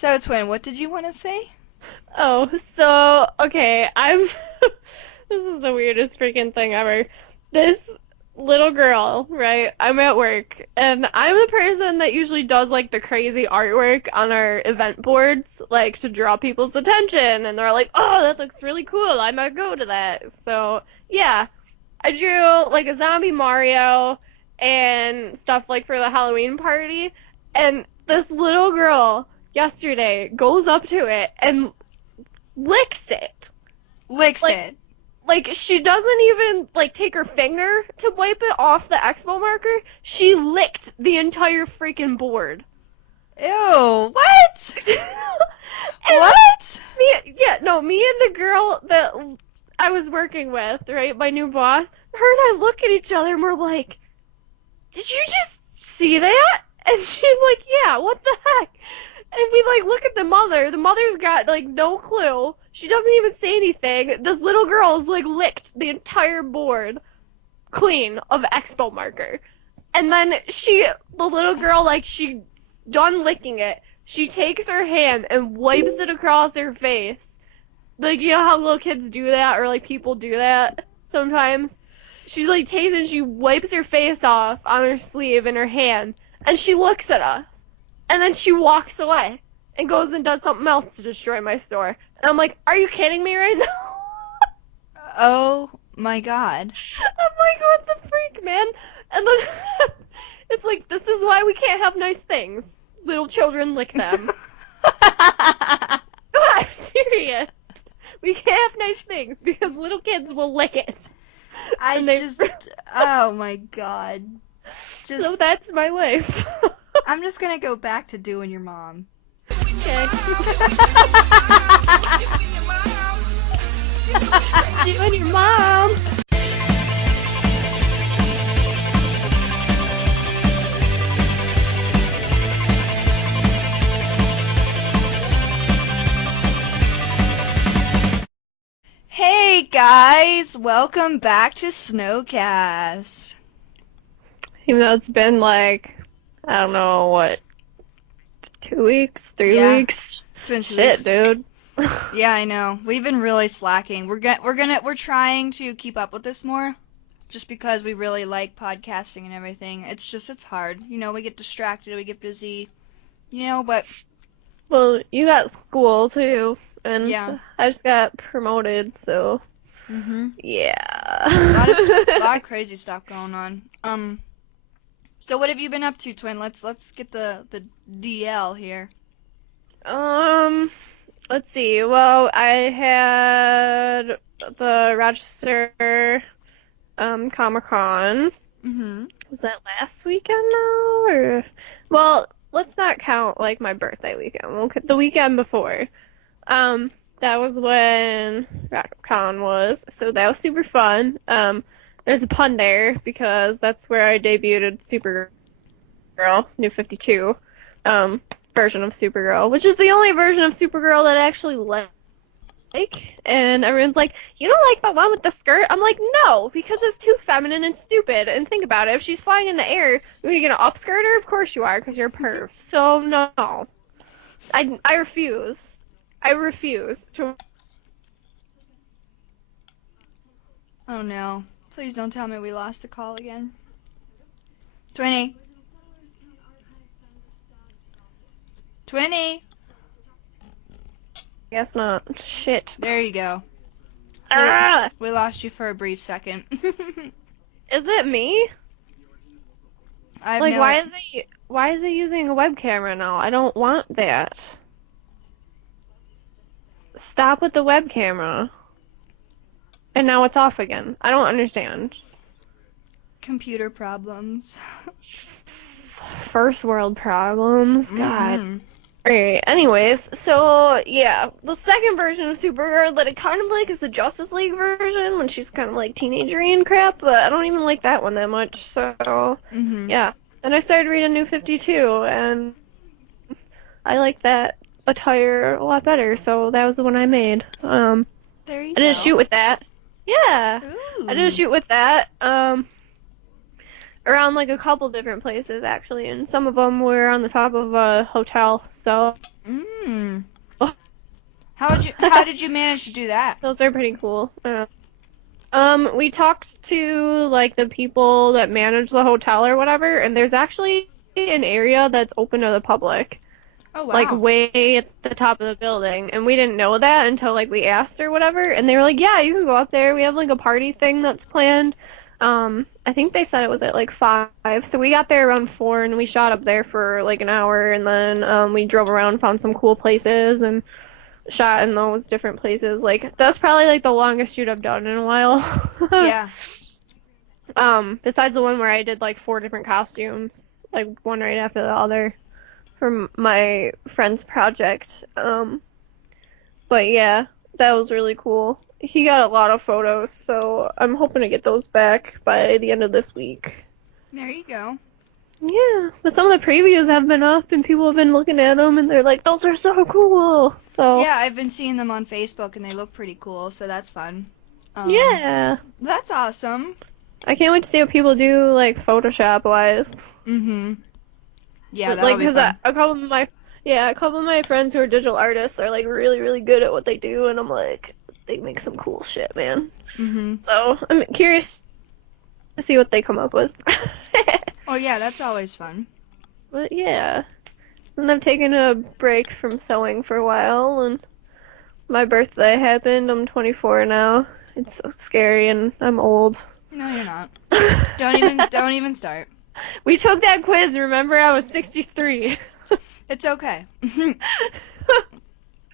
So, Twin, what did you want to say? Oh, so okay, I'm this is the weirdest freaking thing ever. This little girl, right? I'm at work and I'm the person that usually does like the crazy artwork on our event boards, like to draw people's attention and they're like, "Oh, that looks really cool. I might go to that." So, yeah, I drew like a zombie Mario and stuff like for the Halloween party, and this little girl yesterday goes up to it and licks it. Licks Like it. like she doesn't even like take her finger to wipe it off the expo marker. She licked the entire freaking board. Ew, what? And What? me and the girl that I was working with, right, my new boss, her and I look at each other and we're like, "Did you just see that?" And she's like, "Yeah, what the heck?" And we like look at the mother. The mother's got like no clue. She doesn't even say anything. This little girl's like licked the entire board clean of expo marker. And then the little girl, like she's done licking it. She takes her hand and wipes it across her face. Like, you know how little kids do that, or like people do that sometimes? She like takes and she wipes her face off on her sleeve in her hand, and she looks at us. And then she walks away and goes and does something else to destroy my store. And I'm like, are you kidding me right now? Oh my God. I'm like, what the freak, man? And then it's like, this is why we can't have nice things. Little children lick them. No, I'm serious. We can't have nice things because little kids will lick it. I And they just, oh my God. Just, so that's my life. I'm just gonna go back to doing your mom. Okay. You and your mom. Hey guys, welcome back to SnowCast. Even though it's been like, I don't know, what, 2 weeks, three Yeah, weeks? it's been 2 weeks. Shit, dude. Yeah, I know. We've been really slacking. We're trying to keep up with this more, just because we really like podcasting and everything. It's hard. You know, we get distracted, we get busy. But Well, you got school too, and yeah. I just got promoted, so Mhm. yeah. A lot of crazy stuff going on. So what have you been up to, Twin? Let's get the DL here. Um, let's see. Well, I had the Rochester Comic Con. Mhm. Was that last weekend now, or? Well, let's not count like my birthday weekend. The weekend before. Um, that was when RockCon was, so that was super fun. There's a pun there because that's where I debuted Supergirl, New 52, version of Supergirl, which is the only version of Supergirl that I actually like. And everyone's like, "You don't like the one with the skirt?" I'm like, "No, because it's too feminine and stupid." And think about it, if she's flying in the air, you're gonna upskirt her? Of course you are, because you're a perv. So no, I refuse. I refuse to. Oh no. Please don't tell me we lost the call again. Twinny. Twinny. Guess not. Shit. There you go. We Ah! we lost you for a brief second. Is it me? I have Like, no why idea. is it using a web camera now? I don't want that. Stop with the web camera. And now it's off again. I don't understand. Computer problems. First world problems. God. Mhm. Alright, anyways, so yeah, the second version of Supergirl that I kind of like is the Justice League version when she's kind of like teenagery and crap, but I don't even like that one that much, so Mhm. yeah. Then I started reading New 52, and I like that attire a lot better, so that was the one I made. There you I did a shoot go. with that. Yeah, I did a Ooh. shoot with that. Around like a couple different places actually, and some of them were on the top of a hotel. So Mm. How did you manage to do that? Those are pretty cool. We talked to like the people that manage the hotel or whatever, and there's actually an area that's open to the public, Oh like wow. way at the top of the building, and we didn't know that until like we asked or whatever, and they were like, "Yeah, you can go up there. We have like a party thing that's planned." I think they said it was at like 5, so we got there around 4, and we shot up there for like an hour, and then we drove around, found some cool places, and shot in those different places. Like that's probably like the longest shoot I've done in a while. Yeah. Besides the one where I did like 4 different costumes, like one right after the other for my friend's project. But yeah, that was really cool. He got a lot of photos, so I'm hoping to get those back by the end of this week. There you go. Yeah, but some of the previews have been up and people have been looking at them and they're like, those are so cool. So, Yeah, I've been seeing them on Facebook and they look pretty cool, so that's fun. Um, yeah. that's awesome. I can't wait to see what people do, like, Photoshop wise. Mhm. Yeah, that'll Like, be because fun. a couple of my friends who are digital artists are, like, really, really good at what they do, and I'm like, they make some cool shit, man. Mhm. So, I'm curious to see what they come up with. Oh yeah, that's always fun. But yeah. And I've taken a break from sewing for a while, and my birthday happened. I'm 24 now. It's so scary, and I'm old. No, you're not. Don't even start. We took that quiz, remember? I was 63. It's okay.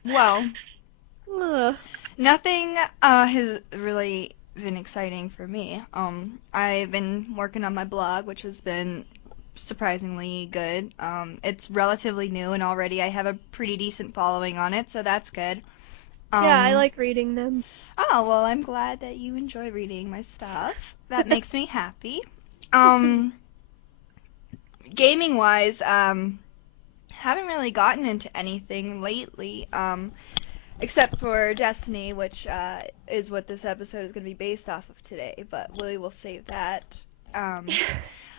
Well, Ugh. nothing has really been exciting for me. I've been working on my blog, which has been surprisingly good. It's relatively new, and already I have a pretty decent following on it, so that's good. Yeah, I Um, like reading them. oh, well, I'm glad that you enjoy reading my stuff. That makes me happy. Um, gaming wise, haven't really gotten into anything lately. Except for Destiny, which is what this episode is going to be based off of today, but we will save that. Um,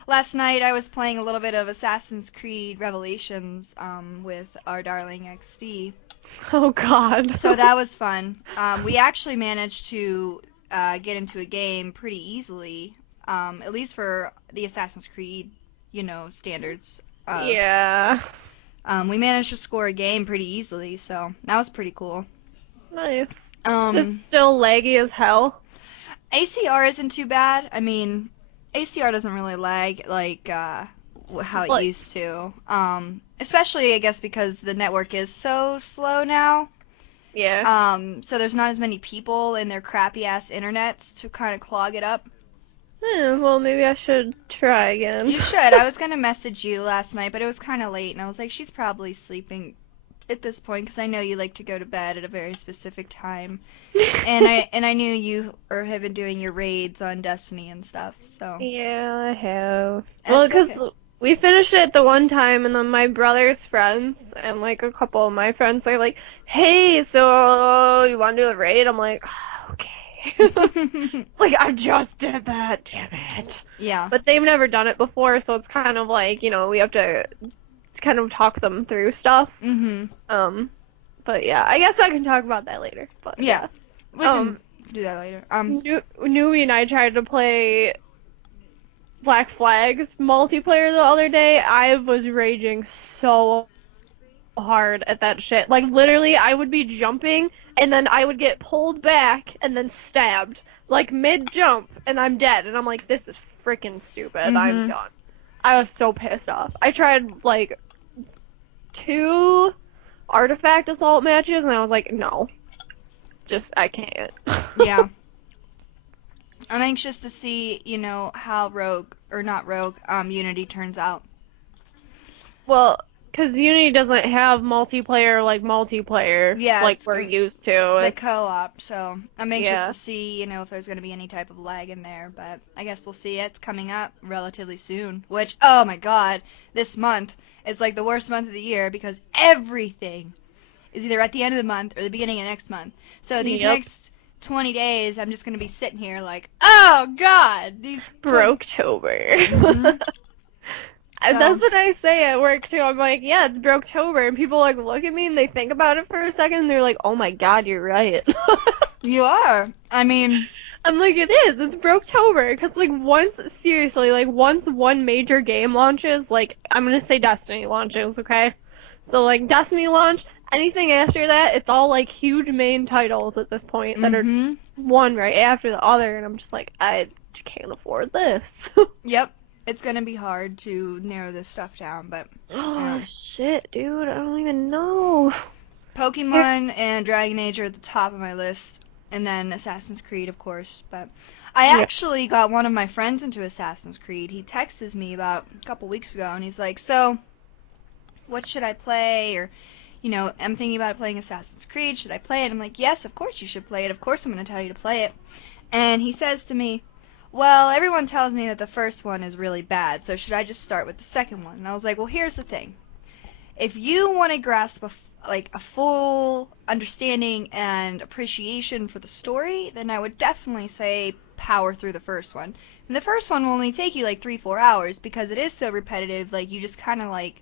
Last night I was playing a little bit of Assassin's Creed Revelations with our darling XD, Oh God. so that was fun. We actually managed to get into a game pretty easily, at least for the Assassin's Creed, standards. Yeah. We managed to score a game pretty easily, so that was pretty cool. Nice. Is it Um, still laggy as hell? ACR isn't too bad. I mean, ACR doesn't really lag like how it Like, used to. Especially I guess because the network is so slow now. yeah. So there's not as many people in their crappy ass internets to kind of clog it up. Well, maybe I should try again. You should. I was gonna message you last night, but it was kind of late, and I was like, she's probably sleeping at this point because I know you like to go to bed at a very specific time. And I knew you have been doing your raids on Destiny and stuff, so Yeah, I have. Well, that's because okay. we finished it the one time, and then my brother's friends and like a couple of my friends are like, "Hey, so you want to do a raid?" I'm like, "Okay." Like I just did that, damn it. Yeah. But they've never done it before, so it's kind of like, we have to kind of talk them through stuff. Mhm. Um, but yeah, I guess I can talk about that later. But Yeah. yeah. We can Um, do that later. Newbie and I tried to play Black Flags multiplayer the other day. I was raging so hard at that shit. Like literally I would be jumping and then I would get pulled back and then stabbed like mid jump and I'm dead and I'm like this is freaking stupid. I'm Mhm. done. I was so pissed off. I tried like 2 artifact assault matches and I was like no. Just I can't. Yeah. I'm anxious to see, how Rogue or not Rogue, Unity turns out. Well, because Unity doesn't have multiplayer Yeah, like it's we're used to. the It's co-op, so I'm anxious to yeah. see, if there's going to be any type of lag in there, but I guess we'll see. It's coming up relatively soon, which, oh my god, this month is like the worst month of the year because everything is either at the end of the month or the beginning of next month. So these Yep. next 20 days, I'm just going to be sitting here like, oh god, these 20. Brooktober. Mhm. So That's what I say at work too. I'm like, yeah, it's Broketober, and people like look at me and they think about it for a second, and they're like, oh my god, you're right. you are. I mean, I'm like, it is. It's Broketober. Because, like, seriously, like, once one major game launches, like, I'm gonna say Destiny launches, okay? So, like, Destiny launch, anything after that, it's all, like, huge main titles at this point that are mm-hmm. just one right after the other, and I'm just like, I can't afford this. Yep. It's gonna be hard to narrow this stuff down, but you Oh, know, shit, dude. I don't even know. Ser- Pokemon and Dragon Age are at the top of my list, and then Assassin's Creed, of course. But I yeah. actually got one of my friends into Assassin's Creed. He texted me about a couple weeks ago, and he's like, "So, what should I play?" Or, I'm thinking about playing Assassin's Creed. Should I play it? I'm like, "Yes, of course you should play it. Of course I'm going to tell you to play it." And he says to me, "Well, everyone tells me that the first one is really bad, so should I just start with the second one?" And I was like, "Well, here's the thing. If you want to grasp a full understanding and appreciation for the story, then I would definitely say power through the first one. And the first one will only take you like 3-4 hours because it is so repetitive. Like you just kind of like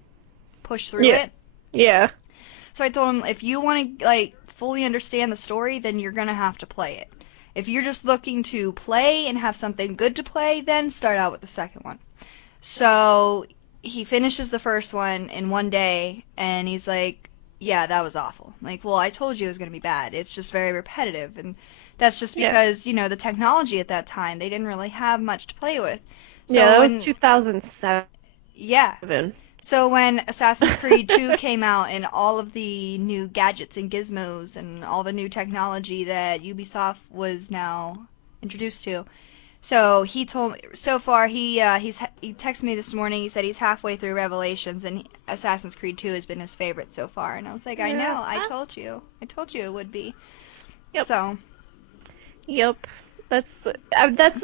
push through Yeah. it. Yeah. So I told him if you want to like fully understand the story, then you're gonna have to play it. If you're just looking to play and have something good to play, then start out with the second one. So he finishes the first one in one day, and he's like, "Yeah, that was awful." Like, well, I told you it was gonna be bad. It's just very repetitive, and that's just Yeah. because the technology at that time they didn't really have much to play with. Yeah, So that was when 2007. yeah, so when Assassin's Creed 2 came out and all of the new gadgets and gizmos and all the new technology that Ubisoft was now introduced to, so he told me so far he texted me this morning. He said he's halfway through Revelations and Assassin's Creed 2 has been his favorite so far. And I was like, I Yeah. know, I told you it would be. Yep. So Yep. That's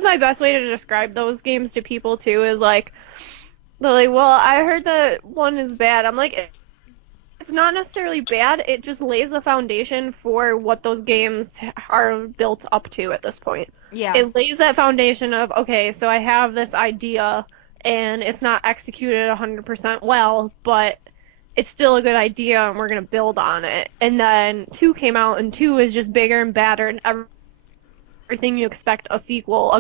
my best way to describe those games to people too, is like they're like, "Well, I heard that one is bad." I'm like, it's not necessarily bad. It just lays the foundation for what those games are built up to at this point. yeah, It lays that foundation of, okay, so I have this idea and it's not executed 100% well, but it's still a good idea and we're going to build on it. And then 2 came out and 2 is just bigger and badder and everything you expect a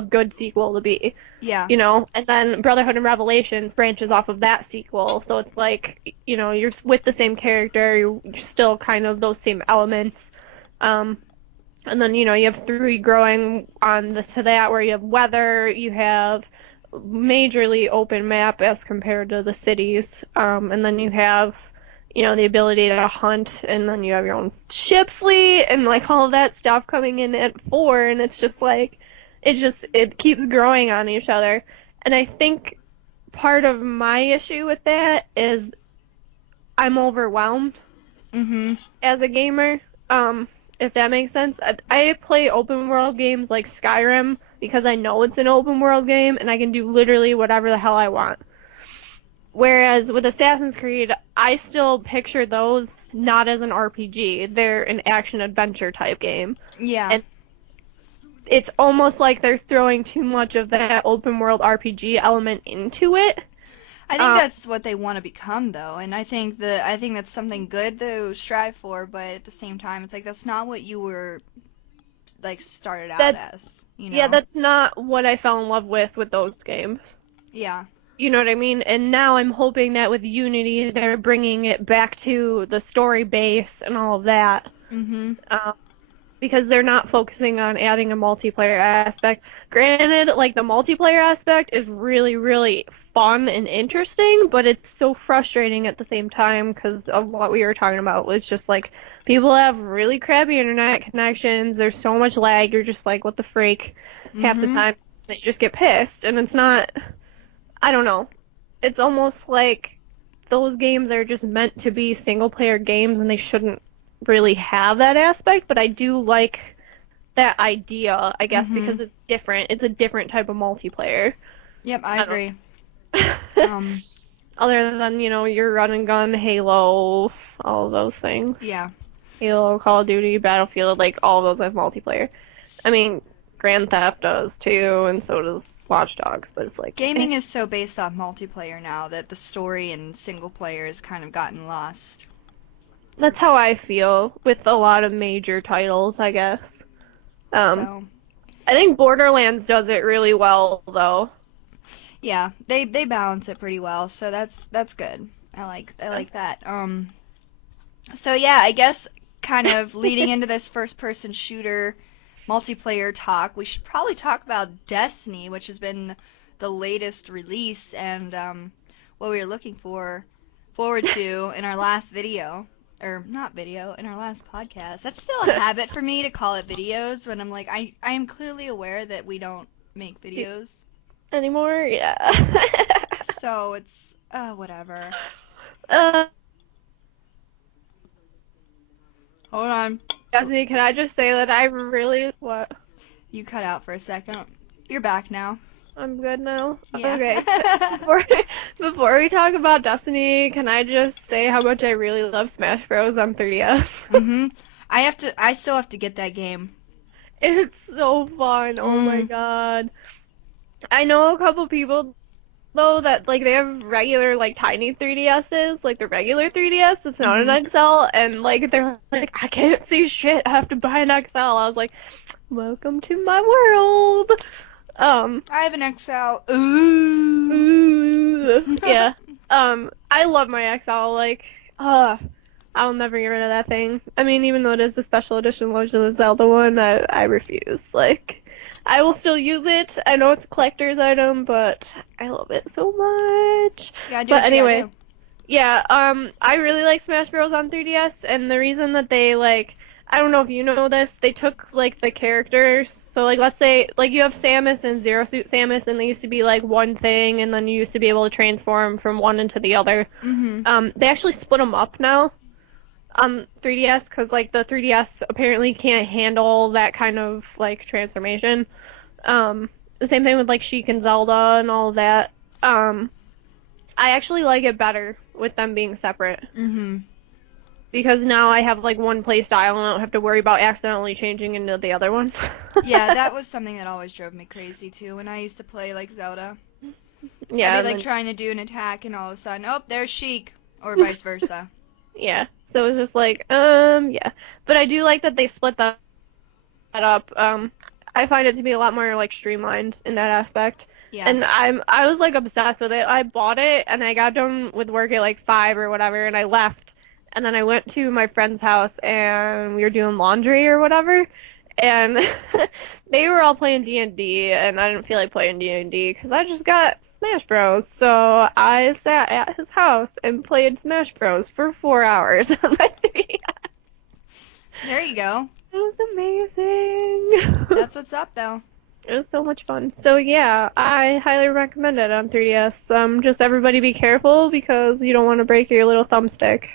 good sequel to be, yeah, and then Brotherhood and Revelations branches off of that sequel, so it's like, you're with the same character, you're still kind of those same elements, um, and then, you have 3 growing on to that, where you have weather, you have majorly open map as compared to the cities, and then you have the ability to hunt, and then you have your own ship fleet, and like all of that stuff coming in at 4, and it's just like, it keeps growing on each other. And I think part of my issue with that is I'm overwhelmed mhm, as a gamer. If that makes sense. I play open world games like Skyrim because I know it's an open world game and I can do literally whatever the hell I want. Whereas with Assassin's Creed, I still picture those not as an RPG. They're an action adventure type game. yeah. And it's almost like they're throwing too much of that open world RPG element into it. I think Um, that's what they want to become, though, and I think that's something good to strive for. But at the same time, it's like that's not what you were like started out that's as, you yeah, know? that's not what I fell in love with those games. Yeah. You know what I mean? And now I'm hoping that with Unity, they're bringing it back to the story base and all of that. Mhm. Um, because they're not focusing on adding a multiplayer aspect. Granted, like the multiplayer aspect is really, really fun and interesting, but it's so frustrating at the same time because of what we were talking about. It's just like people have really crappy internet connections. There's so much lag. You're just like, what the freak? Half the Mhm. time, that you just get pissed, and it's not. I don't know. It's almost like those games are just meant to be single player games and they shouldn't really have that aspect, but I do like that idea, I guess, because Mhm. it's different. It's a different type of multiplayer. Yep, I I don't agree. know. Um, Other than, your run and gun, Halo, all of those things. yeah. Halo, Call of Duty, Battlefield, like all of those have multiplayer. I mean, Grand Theft does too, and so does Watch Dogs. But it's like, Gaming is so based off multiplayer now that the story and single player has kind of gotten lost. that's how I feel with a lot of major titles, I guess. So, I think Borderlands does it really well, though. yeah, they balance it pretty well. So that's good. I like that. So yeah, I guess kind of leading into this first person shooter multiplayer talk, we should probably talk about Destiny, which has been the latest release and what we were looking forward to in our last video. Or not video, in our last podcast. That's still a habit for me to call it videos when I'm like, I am clearly aware that we don't make Do videos. anymore? Yeah. So it's, whatever. uh, Hold on. Destiny, can I just say that I really what? You cut out for a second. You're back now. I'm good now. Yeah. Okay. Before before we talk about Destiny, can I just say how much I really love Smash Bros on 3DS? Mhm. I still have to get that game. It's so fun. Oh my Mm. god. I know a couple people though that like they have regular like tiny 3DSs, like the regular 3DS that's not an Mhm. XL, and like they're like, I can't see shit. I have to buy an XL. I was like, welcome to my world. Um, I have an XL. Ooh. yeah. I love my XL. Like, I'll never get rid of that thing. I mean, even though it is the special edition Legend of Zelda one, I refuse. Like, I will still use it. I know it's a collector's item, but I love it so much. You gotta do But what you gotta anyway, do. yeah, I really like Smash Bros. On 3DS, and the reason that they like, I don't know if you know this, they took like the characters. So like, let's say like you have Samus and Zero Suit Samus, and they used to be like one thing, and then you used to be able to transform from one into the other. Mhm. They actually split them up now on 3DS because like the 3DS apparently can't handle that kind of like transformation. The same thing with like Sheik and Zelda and all of that. I actually like it better with them being separate Mhm. because now I have like one play style and I don't have to worry about accidentally changing into the other one. Yeah, that was something that always drove me crazy too when I used to play like Zelda. I'd Yeah, be and like then trying to do an attack and all of a sudden, oh, there's Sheik, or vice versa. yeah, so it's just like yeah, but I do like that they split that up. I find it to be a lot more like streamlined in that aspect. Yeah. And I was like obsessed with it. I bought it and I got done with work at like 5 or whatever and I left. And then I went to my friend's house and we were doing laundry or whatever. And they were all playing D&D and I didn't feel like playing D&D because I just got Smash Bros. So I sat at his house and played Smash Bros. For 4 hours on my 3DS. There you go. It was amazing. That's what's up though. It was so much fun. So yeah, I highly recommend it on 3DS. Just everybody be careful because you don't want to break your little thumbstick on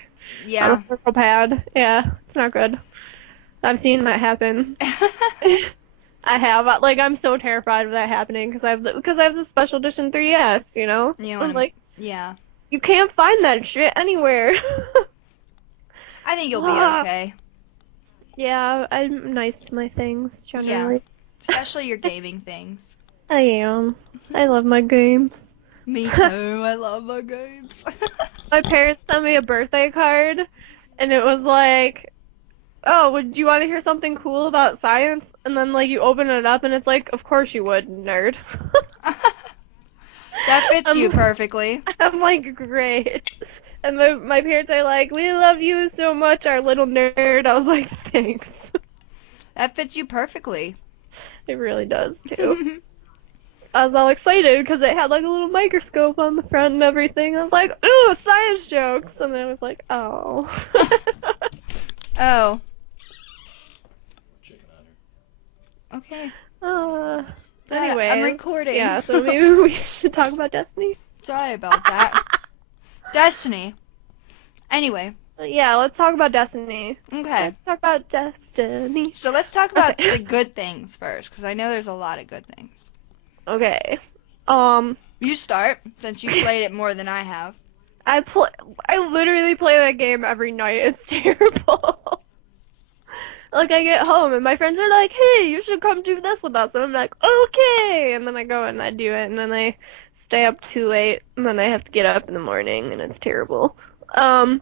a Yeah. circle pad. Yeah, it's not good. I've seen that happen. I have. Like, I'm so terrified of that happening because I have the special edition 3DS. You know, You I'm wanna, like, yeah. you can't find that shit anywhere. I think you'll be Ah. okay. Yeah, I'm nice to my things Yeah. generally. Especially your gaming things. I am. I love my games. Me too. I love my games. My parents sent me a birthday card, and it was like, "Oh, would you want to hear something cool about science?" And then like you open it up, and it's like, "Of course you would, nerd." That fits you I'm, perfectly. I'm like, great. And my parents are like, "We love you so much, our little nerd." I was like, thanks. That fits you perfectly. It really does too. I was all excited because it had like a little microscope on the front and everything. I was like, "Ooh, science jokes!" And then I was like, "Oh." Oh, okay. Uh, I'm anyways, recording. yeah, so maybe we should talk about Destiny. Sorry about that. Destiny. Anyway, Yeah, let's talk about Destiny. okay. Let's talk about Destiny. So let's talk about Okay. the good things first, because I know there's a lot of good things. Okay. Um, You start, since you played it more than I have. I play. I literally play that game every night. It's terrible. like I get home and my friends are like, "Hey, you should come do this with us." And I'm like, "Okay." And then I go and I do it and then I stay up too late and then I have to get up in the morning and it's terrible. Um,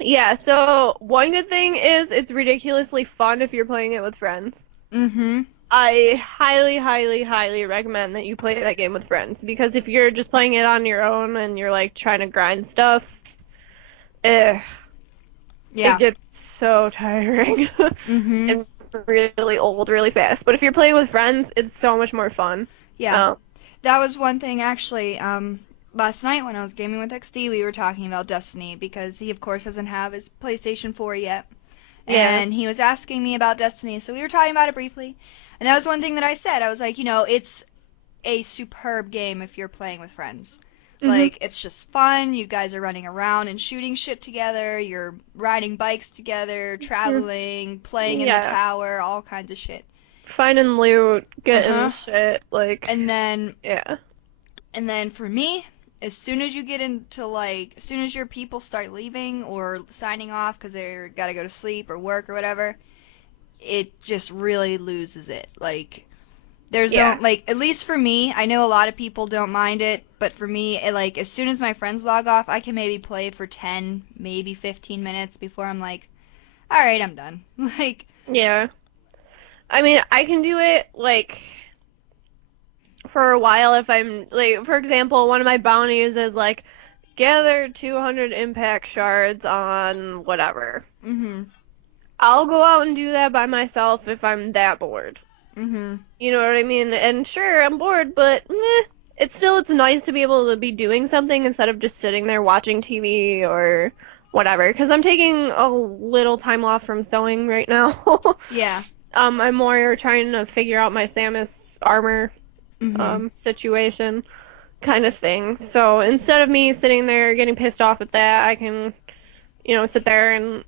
yeah, so one good thing is it's ridiculously fun if you're playing it with friends. Mm-hmm. I highly, highly, highly recommend that you play that game with friends because if you're just playing it on your own and you're like trying to grind stuff, eh, it Yeah. gets so tiring Mm-hmm. and really old really fast. But if you're playing with friends, it's so much more fun. Yeah. Um, That was one thing actually. Last night when I was gaming with XD, we were talking about Destiny because he, of course, doesn't have his PlayStation 4 yet, yeah. and he was asking me about Destiny, so we were talking about it briefly. And that was one thing that I said. I was like, it's a superb game if you're playing with friends. Mhm. Like, it's just fun. You guys are running around and shooting shit together. You're riding bikes together, Mm, traveling, playing in the yeah. tower, all kinds of shit. Finding loot, getting Uh-huh. shit, like, And then yeah. And then for me, as soon as you get into as soon as your people start leaving or signing off because they gotta go to sleep or work or whatever, it just really loses it. Like there's no Yeah. like at least for me, I know a lot of people don't mind it, but for me, like as soon as my friends log off, I can maybe play for 10, maybe 15 minutes before I'm like, all right, I'm done. Like, Yeah. I mean, I can do it, like, for a while if I'm, like, for example, one of my bounties is, like, gather 200 impact shards on whatever. mhm, I'll go out and do that by myself if I'm that bored. mhm, You know what I mean? And sure, I'm bored, but it's nice to be able to be doing something instead of just sitting there watching TV or whatever. Because I'm taking a little time off from sewing right now. yeah, I'm more trying to figure out my Samus armor mhm, situation kind of thing. So instead of me sitting there getting pissed off at that, I can, sit there and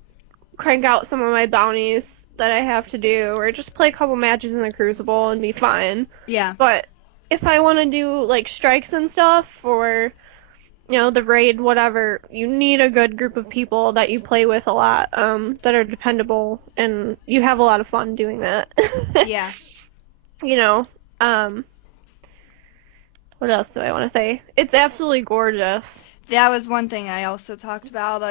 crank out some of my bounties that I have to do, or just play a couple matches in the Crucible and be fine. yeah, But if I want to do like strikes and stuff, or the raid, whatever, you need a good group of people that you play with a lot, that are dependable, and you have a lot of fun doing that. yeah. you know, um, what else do I want to say? It's absolutely gorgeous. That was one thing I also talked about.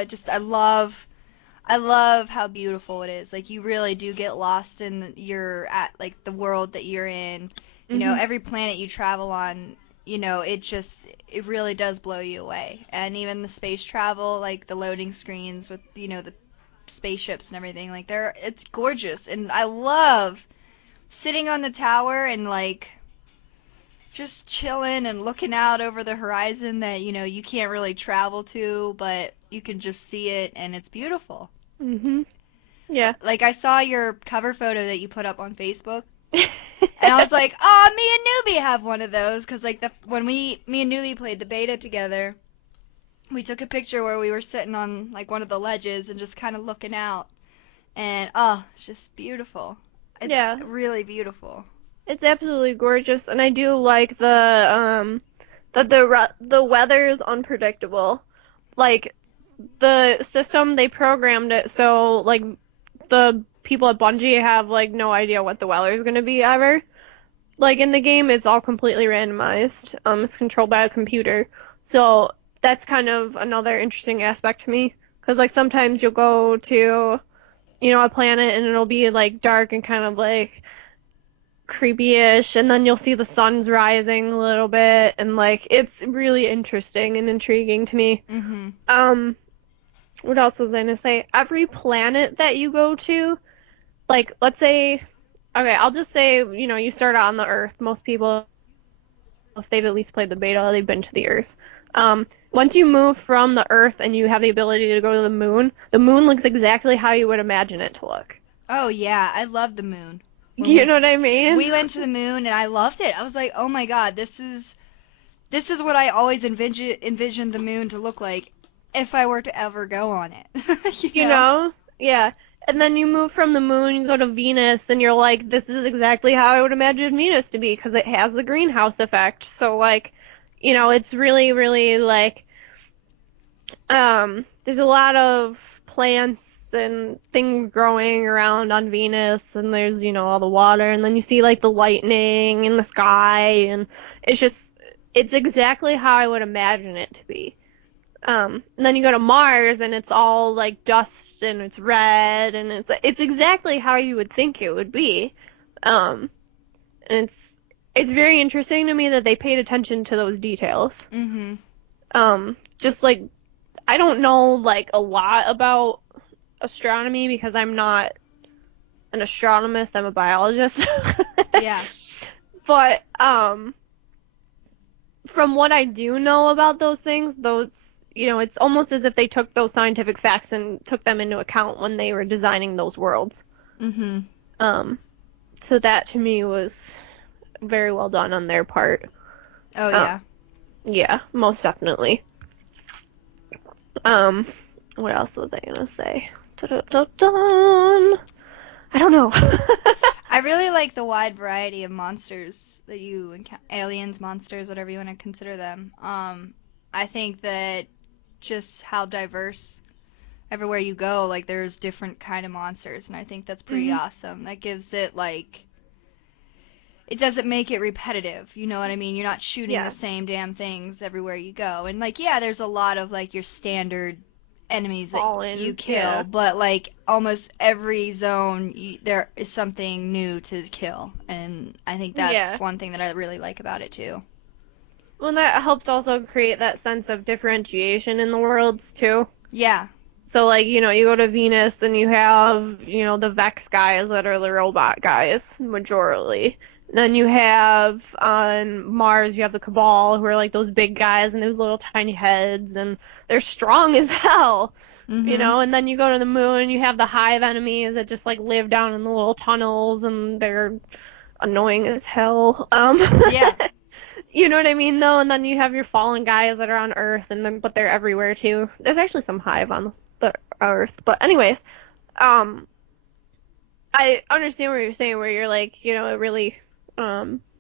I love how beautiful it is. Like you really do get lost in your at like the world that you're in. Mhm. Every planet you travel on, it really does blow you away. And even the space travel, like the loading screens with, the spaceships and everything, like it's gorgeous. And I love sitting on the tower and like just chilling and looking out over the horizon that, you can't really travel to, but you can just see it and it's beautiful. Mhm. Yeah. Like I saw your cover photo that you put up on Facebook, and I was like, "Oh, me and Newbie have one of those." Because like when me and Newbie played the beta together, we took a picture where we were sitting on like one of the ledges and just kind of looking out, and oh, it's just beautiful. It's Yeah. really beautiful. It's absolutely gorgeous, and I do like the weather is unpredictable. Like the system they programmed it so like the people at Bungie have like no idea what the weather is going to be ever. Like in the game, it's all completely randomized. It's controlled by a computer, so that's kind of another interesting aspect to me. Because like sometimes you'll go to a planet and it'll be like dark and kind of like creepy-ish, and then you'll see the sun's rising a little bit, and like it's really interesting and intriguing to me. Mhm. Um, what else was I gonna say? Every planet that you go to, like let's say, okay, I'll just say, you start out on the Earth. Most people, if they've at least played the beta, they've been to the Earth. Once you move from the Earth and you have the ability to go to the moon looks exactly how you would imagine it to look. Oh yeah, I love the moon. When You we know what I mean? we went to the moon and I loved it. I was like, "Oh my God, this is what I always envisioned the moon to look like if I were to ever go on it." you You know? know? Yeah. And then you move from the moon, you go to Venus, and you're like, this is exactly how I would imagine Venus to be because it has the greenhouse effect. So, like, it's really, really like, there's a lot of plants plants and things growing around on Venus, and there's, all the water, and then you see like the lightning in the sky, and it's just, it's exactly how I would imagine it to be. And then you go to Mars, and it's all like dust, and it's red, and it's exactly how you would think it would be. Um, and it's very interesting to me that they paid attention to those details. Mhm. Just like I don't know like a lot about astronomy because I'm not an astronomist, I'm a biologist. Yeah. But from what I do know about those things, it's almost as if they took those scientific facts and took them into account when they were designing those worlds. Mhm. Um, so that to me was very well done on their part. Oh Um, yeah. yeah, most definitely. Um, what else was I gonna say? Dun-dun-dun-dun. I don't know. I really like the wide variety of monsters that you encounter, aliens, monsters, whatever you want to consider them. I think that just how diverse everywhere you go, like there's different kind of monsters, and I think that's pretty hmm awesome. That gives it like it doesn't make it repetitive. You know what I mean? You're not shooting the Yes. same damn things everywhere you go. And like, yeah, there's a lot of like your standard enemies that you Fallen. kill, Yeah. but like almost every zone there is something new to kill. And I think that's Yeah. one thing that I really like about it too. Well, that helps also create that sense of differentiation in the worlds too. Yeah. So like, you go to Venus and you have, the Vex guys that are the robot guys, majorly. Then you have on Mars, you have the Cabal, who are like those big guys and those little tiny heads, and they're strong as hell, Mhm. and then you go to the moon, you have the hive enemies that just like live down in the little tunnels and they're annoying as hell. Yeah. You know what I mean though? And then you have your fallen guys that are on Earth, and then but they're everywhere too. There's actually some hive on the Earth, but anyways, um, I understand what you're saying, where you're like, it really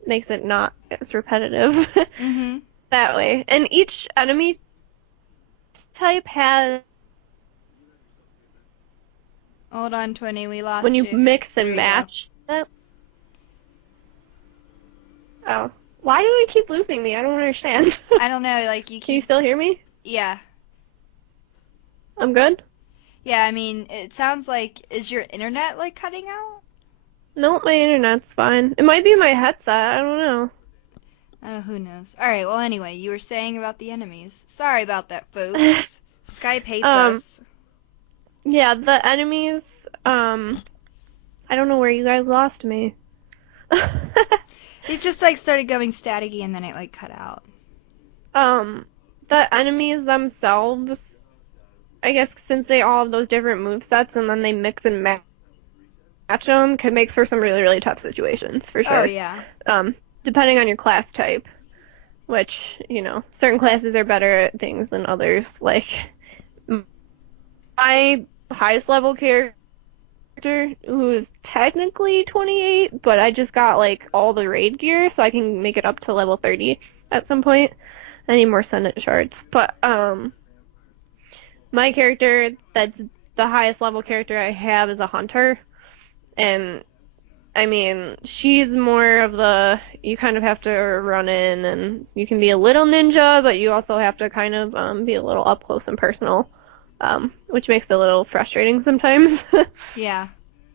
makes it not as repetitive Mhm. that way. And each enemy type has Hold on, 20. We when lost you you. mix There and you go. match them. Oh, why do I keep losing me? I don't understand. I don't know, like you Can you keep still hear me? yeah. I'm good. Yeah, I mean, it sounds like is your internet like cutting out? No, my internet's fine. It might be my headset. I don't know. Oh, who knows? Alright, well, anyway, you were saying about the enemies. Sorry about that, folks. Skype hates um, us. yeah, the enemies. I don't know where you guys lost me. It just like started going staticky and then it like cut out. um, the enemies themselves, I guess, since they all have those different move sets and then they mix and match them, can make for some really, really tough situations for Oh, sure. yeah. Um, depending on your class type, which, certain classes are better at things than others. Like, my highest level character, who is technically 28, but I just got like all the raid gear, so I can make it up to level 30 at some point. I need more Senate shards. But my character that's the highest level character I have is a hunter, and I mean, she's more of the you kind of have to run in and you can be a little ninja, but you also have to kind of be a little up close and personal, which makes it a little frustrating sometimes. Yeah.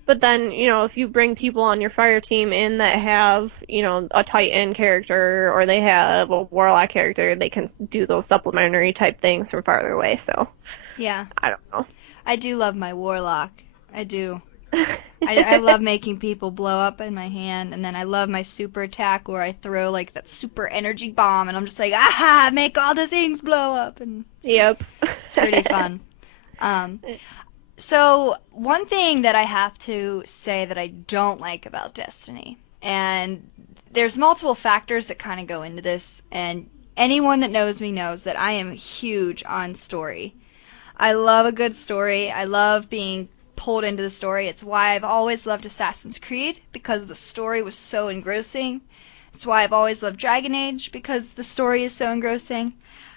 But then, if you bring people on your fire team in that have, a Titan character or they have a Warlock character, they can do those supplementary type things from farther away. So, Yeah. I don't I do love my warlock. I do. know. I love making people blow up in my hand, and then I love my super attack where I throw like that super energy bomb, and I'm just like, aha, make all the things blow up, and Yep. it's pretty fun. Um, so one thing that I have to say that I don't like about Destiny, and there's multiple factors that kind of go into this, and anyone that knows me knows that I am huge on story. I love a good story. I love being pulled into the story. It's why I've always loved Assassin's Creed because the story was so engrossing. It's why I've always loved Dragon Age because the story is so engrossing.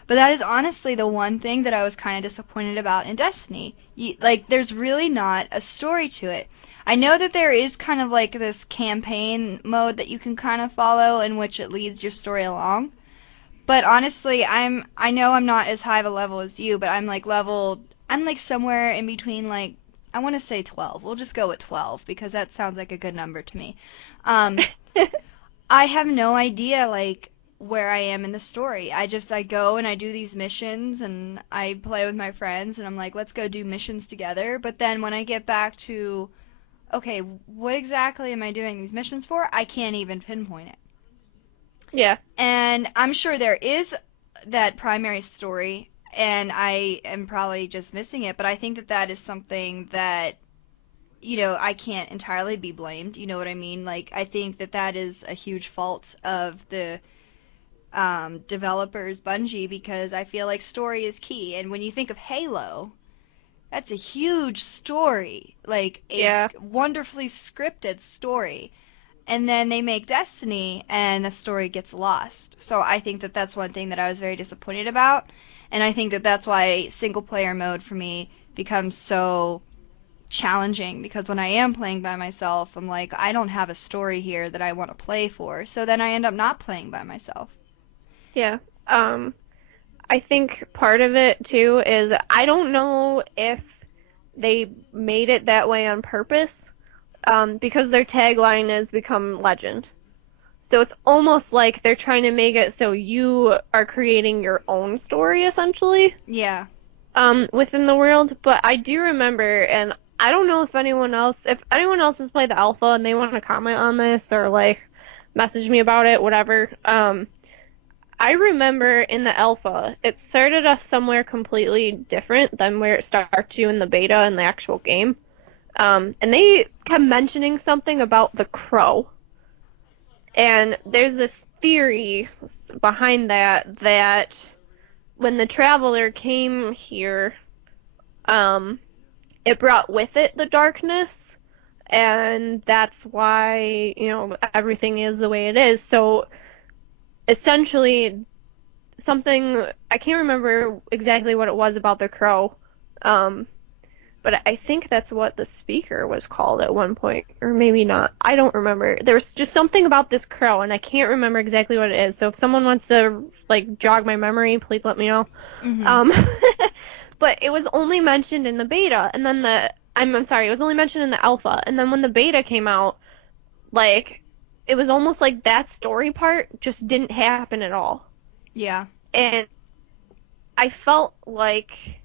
But that is honestly the one thing that I was kind of disappointed about in Destiny. Like, there's really not a story to it. I know that there is kind of like this campaign mode that you can kind of follow in which it leads your story along. But honestly, I know I'm not as high of a level as you, but I'm like somewhere in between like I want to say 12. We'll just go with 12 because that sounds like a good number to me. Um, I have no idea like where I am in the story. I go and I do these missions and I play with my friends and I'm like, let's go do missions together. But then when I get back to, okay, what exactly am I doing these missions for? I can't even pinpoint it. Yeah. And I'm sure there is that primary story and I am probably just missing it, but I think that that is something that I can't entirely be blamed. You know what I mean? Like, I think that that is a huge fault of the developers, Bungie, because I feel like story is key. And when you think of Halo, that's a huge story, like a Yeah. wonderfully scripted story. And then they make Destiny, and the story gets lost. So I think that that's one thing that I was very disappointed about. And I think that that's why single player mode for me becomes so challenging because when I am playing by myself, I'm like, I don't have a story here that I want to play for. So then I end up not playing by myself. Yeah. Um, I think part of it too is I don't know if they made it that way on purpose, because their tagline is become legend. So it's almost like they're trying to make it so you are creating your own story essentially, Yeah. within the world. But I do remember, and I don't know if anyone else has played the alpha and they want to comment on this or like message me about it, whatever. I remember in the alpha, it started us somewhere completely different than where it starts you in the beta and the actual game. And they kept mentioning something about the crow. And there's this theory behind that when the traveler came here, um, it brought with it the darkness, and that's why, everything is the way it is. So essentially, something I can't remember exactly what it was about the crow, um, but I think that's what the speaker was called at one point, or maybe not. I don't remember. There was just something about this crow, and I can't remember exactly what it is. So if someone wants to like jog my memory, please let me know. Mhm. Um, but it was only mentioned in the beta, and then I'm sorry, it was only mentioned in the alpha, and then when the beta came out, like it was almost like that story part just didn't happen at all, Yeah. and I felt like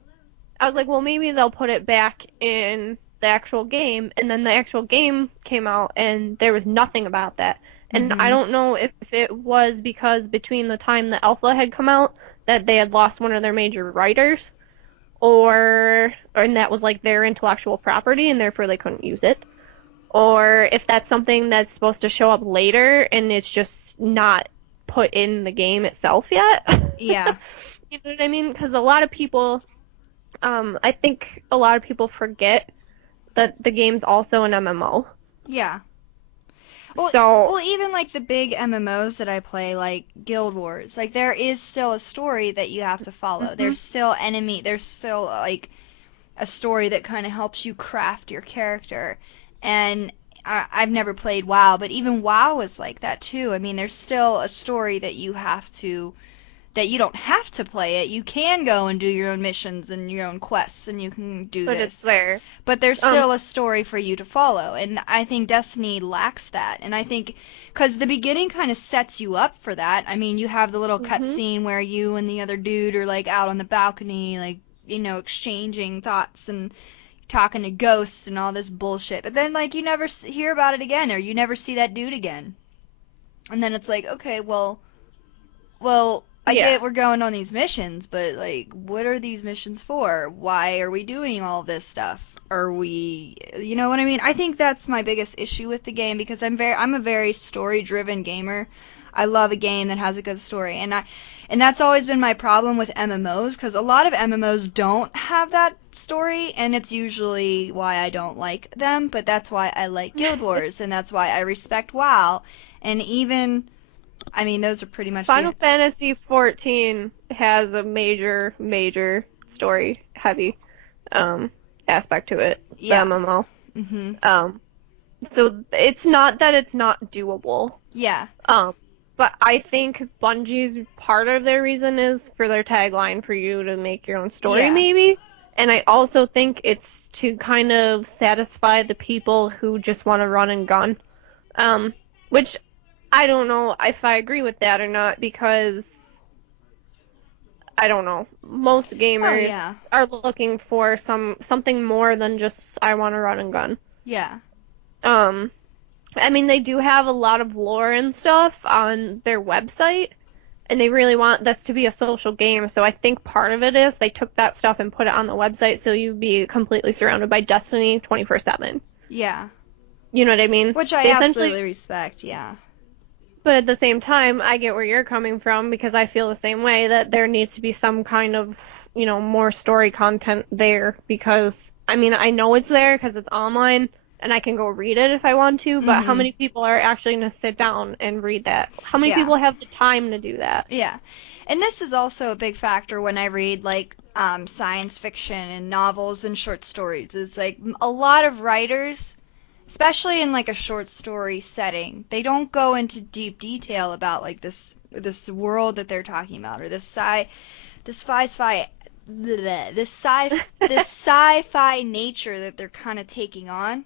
I was like, well, maybe they'll put it back in the actual game, and then the actual game came out, and there was nothing about that. And I Mhm. don't know if it was because between the time the alpha had come out that they had lost one of their major writers, or and that was like their intellectual property, and therefore they couldn't use it, or if that's something that's supposed to show up later and it's just not put in the game itself yet. Yeah. You know what I mean? Because a lot of people, I think a lot of people forget that the game's also an MMO. Yeah. Well, So, well, even like the big MMOs that I play, like Guild Wars, like there is still a story that you have to follow. hmm There's still like a story that kind of helps you craft your character. And I've never played WoW, but even WoW is like that too. I mean, there's still a story that you don't have to play it. You can go and do your own missions and your own quests, and you can do but it's this. there. But there's Um, still a story for you to follow, and I think Destiny lacks that. And I think because the beginning kind of sets you up for that. I mean, you have the little hmm cutscene where you and the other dude are like out on the balcony, like exchanging thoughts and talking to ghosts and all this bullshit. But then like you never hear about it again, or you never see that dude again. And then it's like, okay, well, I yeah, get we're going on these missions, but like, what are these missions for? Why are we doing all this stuff? Are we, you know what I mean? I think that's my biggest issue with the game because I'm a very story-driven gamer. I love a game that has a good story, and that's always been my problem with MMOs because a lot of MMOs don't have that story, and it's usually why I don't like them. But that's why I like Guild Wars, and that's why I respect WoW, and even I mean, those are pretty much Final the. Fantasy 14 has a major story heavy um aspect to it, the Yeah. MMO. Mhm. Um, so it's not that it's not doable. Yeah. Um, but I think Bungie's part of their reason is for their tagline for you to make your own story, Yeah. maybe. And I also think it's to kind of satisfy the people who just want to run and gun. Which I don't know if I agree with that or not because I don't know. Most Oh yeah. gamers are looking for something more than just I want to run and gun. Yeah. Um, I mean, they do have a lot of lore and stuff on their website, and they really want this to be a social game. So I think part of it is they took that stuff and put it on the website so you'd be completely surrounded by Destiny 24/7. Yeah. You know what I mean? Which I They essentially, absolutely respect. Yeah. but at the same time, I get where you're coming from because I feel the same way that there needs to be some kind of, more story content there because, I mean, I know it's there because it's online and I can go read it if I want to, but how Mhm. many people are actually going to sit down and read that? How many Yeah. people have the time to do that? Yeah. And this is also a big factor when I read like science fiction and novels and short stories. Is like a lot of writers, especially in like a short story setting, they don't go into deep detail about like this world that they're talking about or this sci-fi bleh, this sci-fi nature that they're kind of taking on.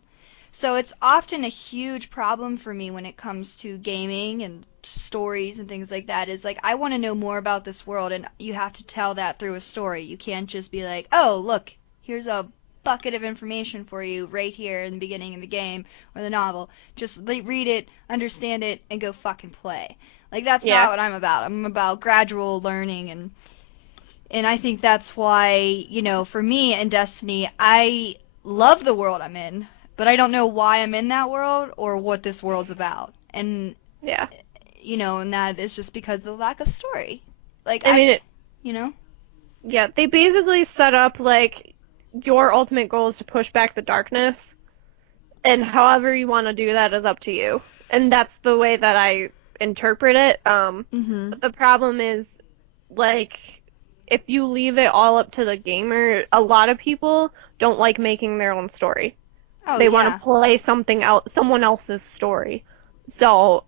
So it's often a huge problem for me when it comes to gaming and stories and things like that. Is like I want to know more about this world, and you have to tell that through a story. You can't just be like, "Oh, look, here's a bucket of information for you right here in the beginning of the game or the novel. Just read it, understand it, and go fucking play." Like that's Yeah. not what I'm about. I'm about gradual learning, and I think that's why, for me in Destiny, I love the world I'm in, but I don't know why I'm in that world or what this world's about. And, Yeah. and that is just because of the lack of story. Like, I mean, you know? yeah, they basically set up like your ultimate goal is to push back the darkness, and however you want to do that is up to you. And that's the way that I interpret it. Mm-hmm. But the problem is, like, if you leave it all up to the gamer, a lot of people don't like making their own story. Oh, They want yeah. to play someone else's story. So,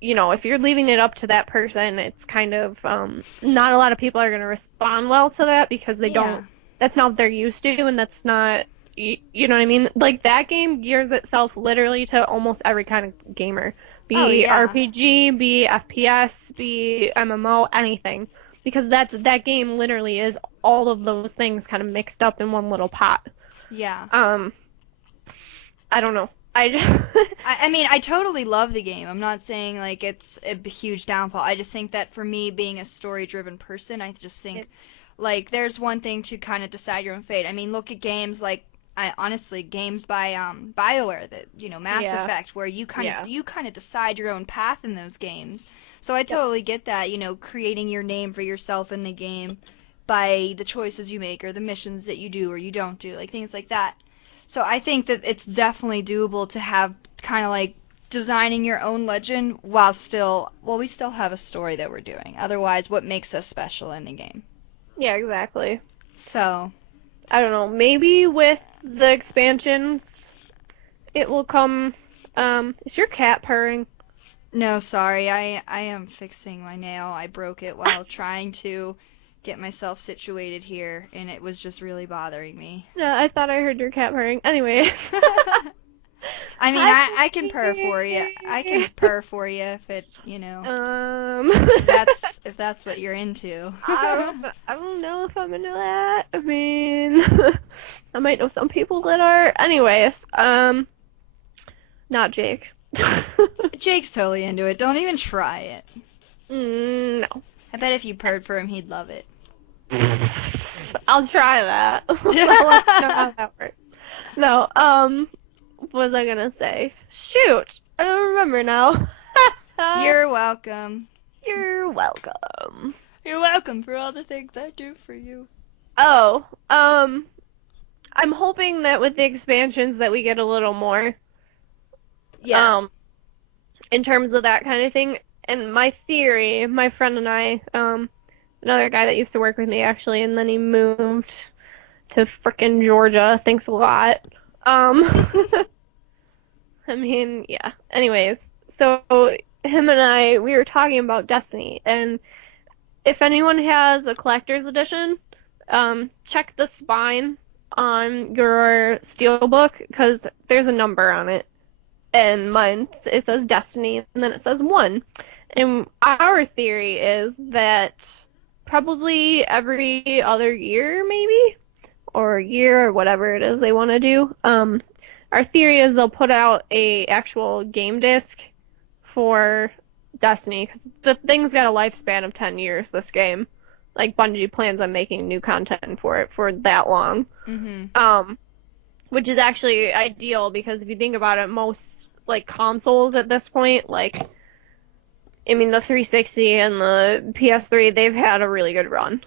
if you're leaving it up to that person, it's kind of not a lot of people are going to respond well to that because they Yeah. don't. That's not what they're used to, and that's not. You know what I mean? Like that game gears itself literally to almost every kind of gamer, Oh, be yeah. RPG, be FPS, be MMO, anything, because that game literally is all of those things kind of mixed up in one little pot. Yeah. Um, I don't know. I mean, I totally love the game. I'm not saying like it's a huge downfall. I just think that for me, being a story-driven person, I just think it's like there's one thing to kind of decide your own fate. I mean, look at games like honestly games by BioWare that Mass yeah, Effect where you kind of yeah. you kind of decide your own path in those games. So I Yep. totally get that, creating your name for yourself in the game by the choices you make or the missions that you do or you don't do, like things like that. So I think that it's definitely doable to have kind of like designing your own legend while we still have a story that we're doing. Otherwise, what makes us special in the game? Yeah, exactly. So, I don't know. Maybe with the expansions, it will come. Is your cat purring? no, sorry. I am fixing my nail. I broke it while trying to get myself situated here, and it was just really bothering me. No, I thought I heard your cat purring. Anyways. I mean, Hi. I can purr for you. I can purr for you if it, Um. if that's what you're into. I don't know if I'm into that. I mean, I might know some people that are. Anyways, not Jake. Jake's totally into it. Don't even try it. No. I bet if you purred for him, he'd love it. I'll try that. I'll let you know how that works. No, what was I gonna say? Shoot! I don't remember now. You're welcome. You're welcome. You're welcome for all the things I do for you. Oh, I'm hoping that with the expansions that we get a little more, Yeah. um, in terms of that kind of thing. And my theory, my friend and I, another guy that used to work with me actually, and then he moved to frickin' Georgia. Thanks a lot. Um, I mean, yeah. Anyways, so him and I, we were talking about Destiny, and if anyone has a collector's edition, check the spine on your steelbook because there's a number on it, and mine it says Destiny, and then it says 1. And our theory is that probably every other year, maybe, or a year or whatever it is they want to do. Our theory is they'll put out a actual game disc for Destiny because the thing's got a lifespan of 10 years. This game, like Bungie plans on making new content for it for that long. Mhm. Which is actually ideal because if you think about it, most like consoles at this point, like I mean the 360 and the PS3, they've had a really good run.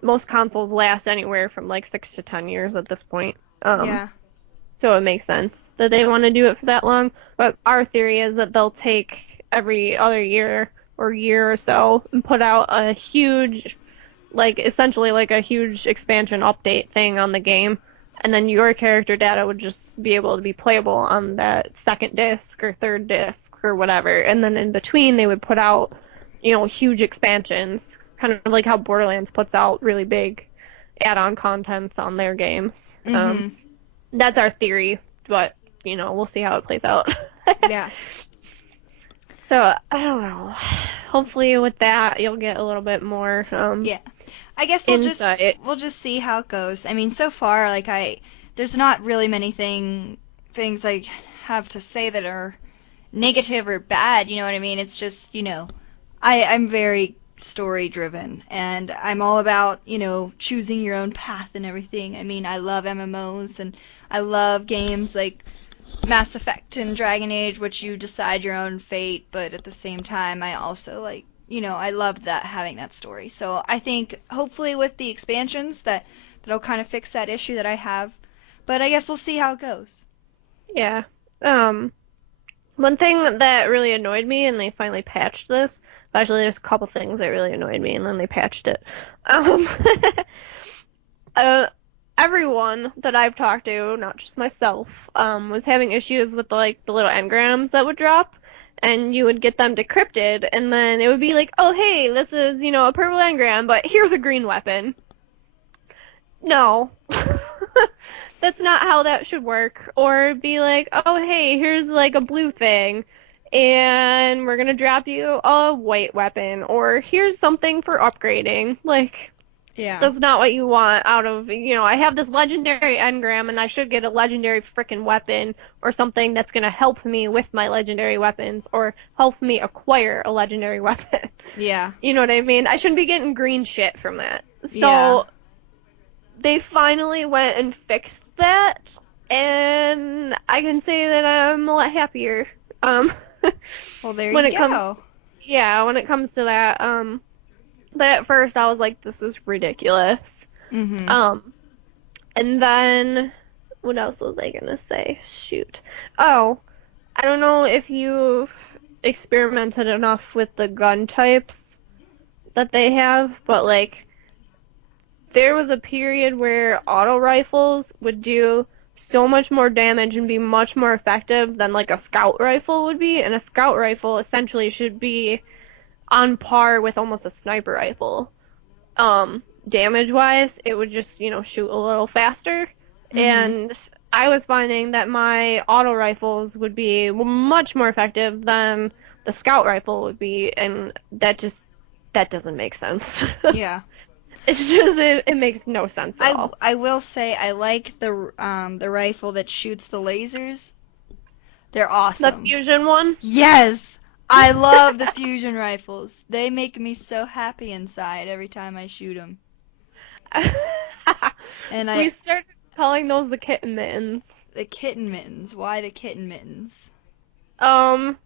Most consoles last anywhere from like 6 to 10 years at this point. Yeah. So it makes sense that they want to do it for that long. But our theory is that they'll take every other year or year or so and put out a huge, like essentially like a huge expansion update thing on the game. And then your character data would just be able to be playable on that second disc or third disc or whatever. And then in between, they would put out, huge expansions, kind of like how Borderlands puts out really big add-on contents on their games. Mhm. That's our theory, but we'll see how it plays out. Yeah. So I don't know. Hopefully, with that, you'll get a little bit more Yeah. I guess insight. we'll just see how it goes. I mean, so far, like there's not really many things I have to say that are negative or bad. You know what I mean? It's just I'm very story driven, and I'm all about choosing your own path and everything. I mean, I love MMOs and I love games like Mass Effect and Dragon Age, which you decide your own fate, but at the same time, I also like, I loved that having that story. So I think hopefully with the expansions that'll kind of fix that issue that I have. But I guess we'll see how it goes. Yeah. Um, One thing that really annoyed me, and they finally patched this. Actually, there's a couple things that really annoyed me, and then they patched it. Um, uh, Everyone that I've talked to, not just myself, was having issues with like the little engrams that would drop, and you would get them decrypted, and then it would be like, oh hey, this is a purple engram, but here's a green weapon. No. That's not how that should work. Or be like, oh, hey, here's like a blue thing, and we're gonna drop you a white weapon. Or here's something for upgrading. Like, Yeah. that's not what you want out of, I have this legendary engram, and I should get a legendary frickin' weapon, or something that's gonna help me with my legendary weapons, or help me acquire a legendary weapon. Yeah. You know what I mean? I shouldn't be getting green shit from that. Yeah. So they finally went and fixed that, and I can say that I'm a lot happier. Um, Well, there when you it go. comes, yeah, when it comes to that. But at first I was like, this is ridiculous. Mhm. Um, and then what else was I gonna say? Shoot. Oh, I don't know if you've experimented enough with the gun types that they have, but like there was a period where auto rifles would do so much more damage and be much more effective than like a scout rifle would be, and a scout rifle essentially should be on par with almost a sniper rifle. Damage wise, it would just, shoot a little faster. Mhm. And I was finding that my auto rifles would be much more effective than the scout rifle would be, and that doesn't make sense. Yeah. It makes no sense at all. I will say I like the rifle that shoots the lasers. They're The awesome. fusion one? Yes. I love the fusion rifles. They make me so happy inside every time I shoot them. And We I started calling those the kitten mittens. the kitten mittens. Why the kitten mittens? Um,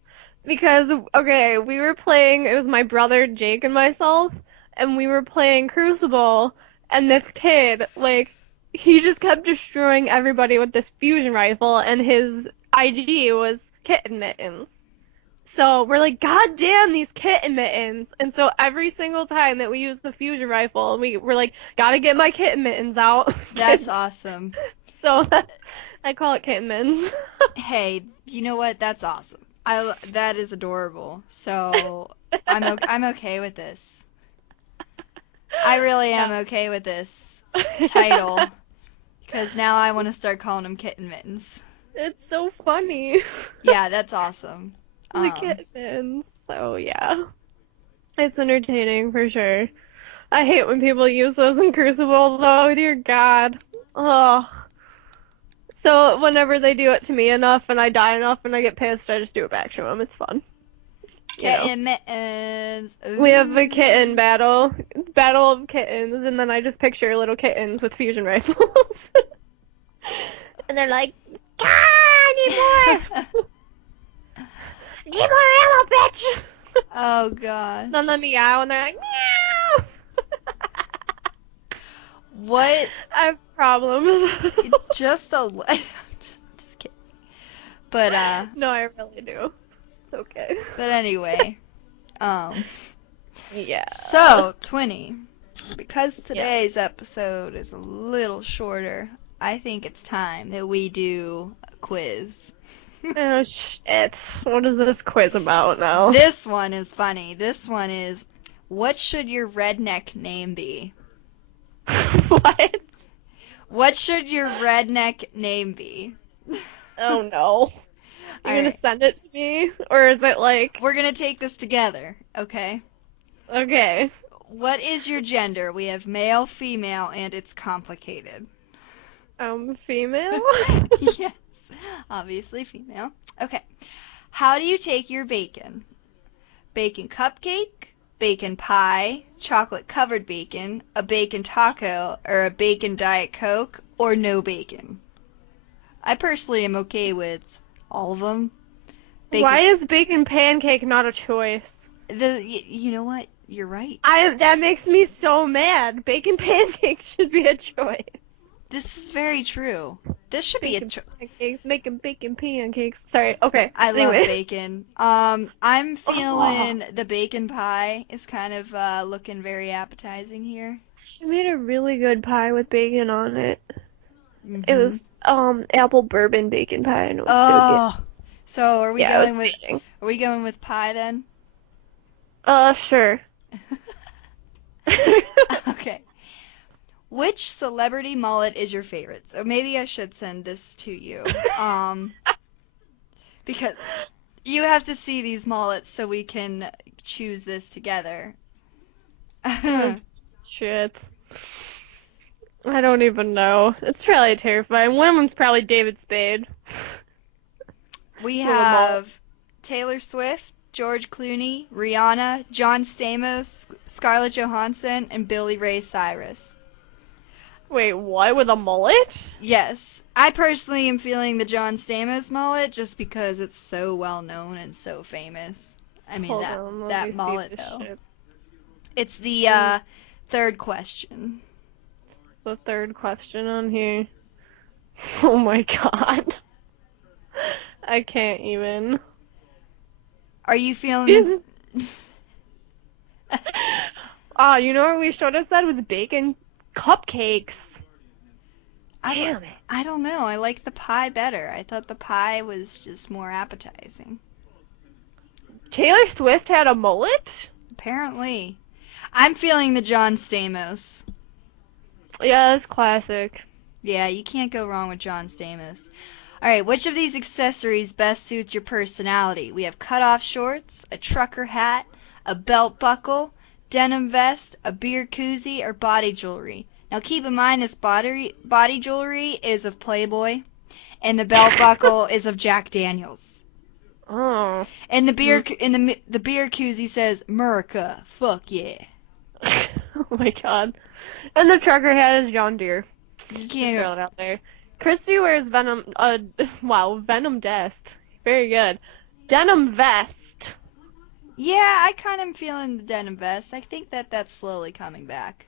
because, okay, we were playing, it was my brother, Jake, and myself, and we were playing Crucible, and this kid, like, he just kept destroying everybody with this fusion rifle, and his ID was kitten mittens. So we're like, God damn these kitten mittens. And so every single time that we use the fusion rifle, we're like, gotta get my kitten mittens out. That's awesome. So I call it kitten mittens. Hey, you know what? That's awesome. That is adorable. So I'm okay with this. I really am Yeah. okay with this title because now I want to start calling them kitten mittens. It's so funny. Yeah, that's awesome. The kitten mittens. So yeah. It's entertaining for sure. I hate when people use those in crucibles though, dear God. Ugh. So whenever they do it to me enough and I die enough and I get pissed, I just do it back to them. It's fun. You know. kitten mittens. We have a Ooh. kitten battle of kittens, and then I just picture little kittens with fusion rifles. And they're like, ah, I need more! I need more ammo, bitch! Oh Then gosh. they meow, and they're like, meow! What? I have problems. Just a just kidding. But No, I really do. It's okay. but anyway, um Yeah. so, Twinny, because Yes. today's episode is a little shorter, I think it's time that we do a quiz. Oh shit. What is this quiz about now? This one is funny. This one is, what should your redneck name be? What? What should your redneck name be? Oh no. All You're gonna right. send it to me? Or is it like, We're going to take this together, okay? okay. What is your gender? We have male, female, and it's complicated. Female? Yes, obviously female. Okay. How do you take your bacon? Bacon cupcake, bacon pie, chocolate covered bacon, a bacon taco, or a bacon Diet Coke, or no bacon? I personally am okay with all of them. Why Bacon. is bacon pancake not a choice? You know what? You're right. That makes me so mad. Bacon pancake should be a choice. This is very true. This should be a Bacon pancakes, making bacon pancakes. Sorry, okay. I love Anyway. bacon. I'm Oh, feeling the bacon pie is kind of looking very appetizing here. she made a really good pie with bacon on it. It Mhm. was apple bourbon bacon pie and it was so good. Oh. So Yeah, it was amazing. are we going with pie then? Sure. Okay. Which celebrity mullet is your favorite? So maybe I should send this to you. Because you have to see these mullets so we can choose this together. Oh, shit. I don't even know. It's probably terrifying. One of them's probably David Spade. We With a mullet. have Taylor Swift, George Clooney, Rihanna, John Stamos, Scarlett Johansson, and Billy Ray Cyrus. Wait, what? With a mullet? Yes, I personally am feeling the John Stamos mullet just because it's so well known and so famous. I mean Hold that on, let that me see mullet this though. shit. It's the Mm, third question. It's the third question on here. Oh my god. I can't even. Are you feeling Jesus. Ah, you know what we should have said was bacon cupcakes. I Damn it. I don't know. I like the pie better. I thought the pie was just more appetizing. Taylor Swift had a mullet? Apparently. I'm feeling the John Stamos. Yeah, that's classic. Yeah, you can't go wrong with John Stamos. Alright, which of these accessories best suits your personality? We have cutoff shorts, a trucker hat, a belt buckle, denim vest, a beer koozie, or body jewelry. Now keep in mind this body jewelry is of Playboy, and the belt buckle is of Jack Daniels. Oh. And Hmm. the beer koozie says America, fuck yeah. Oh my god. And the trucker hat is John Deere. You Just can't. throw it out there. Christy wears Venom. Wow, Venom vest. Very good. Denim vest. Yeah, I kind of am feeling the denim vest. I think that that's slowly coming back.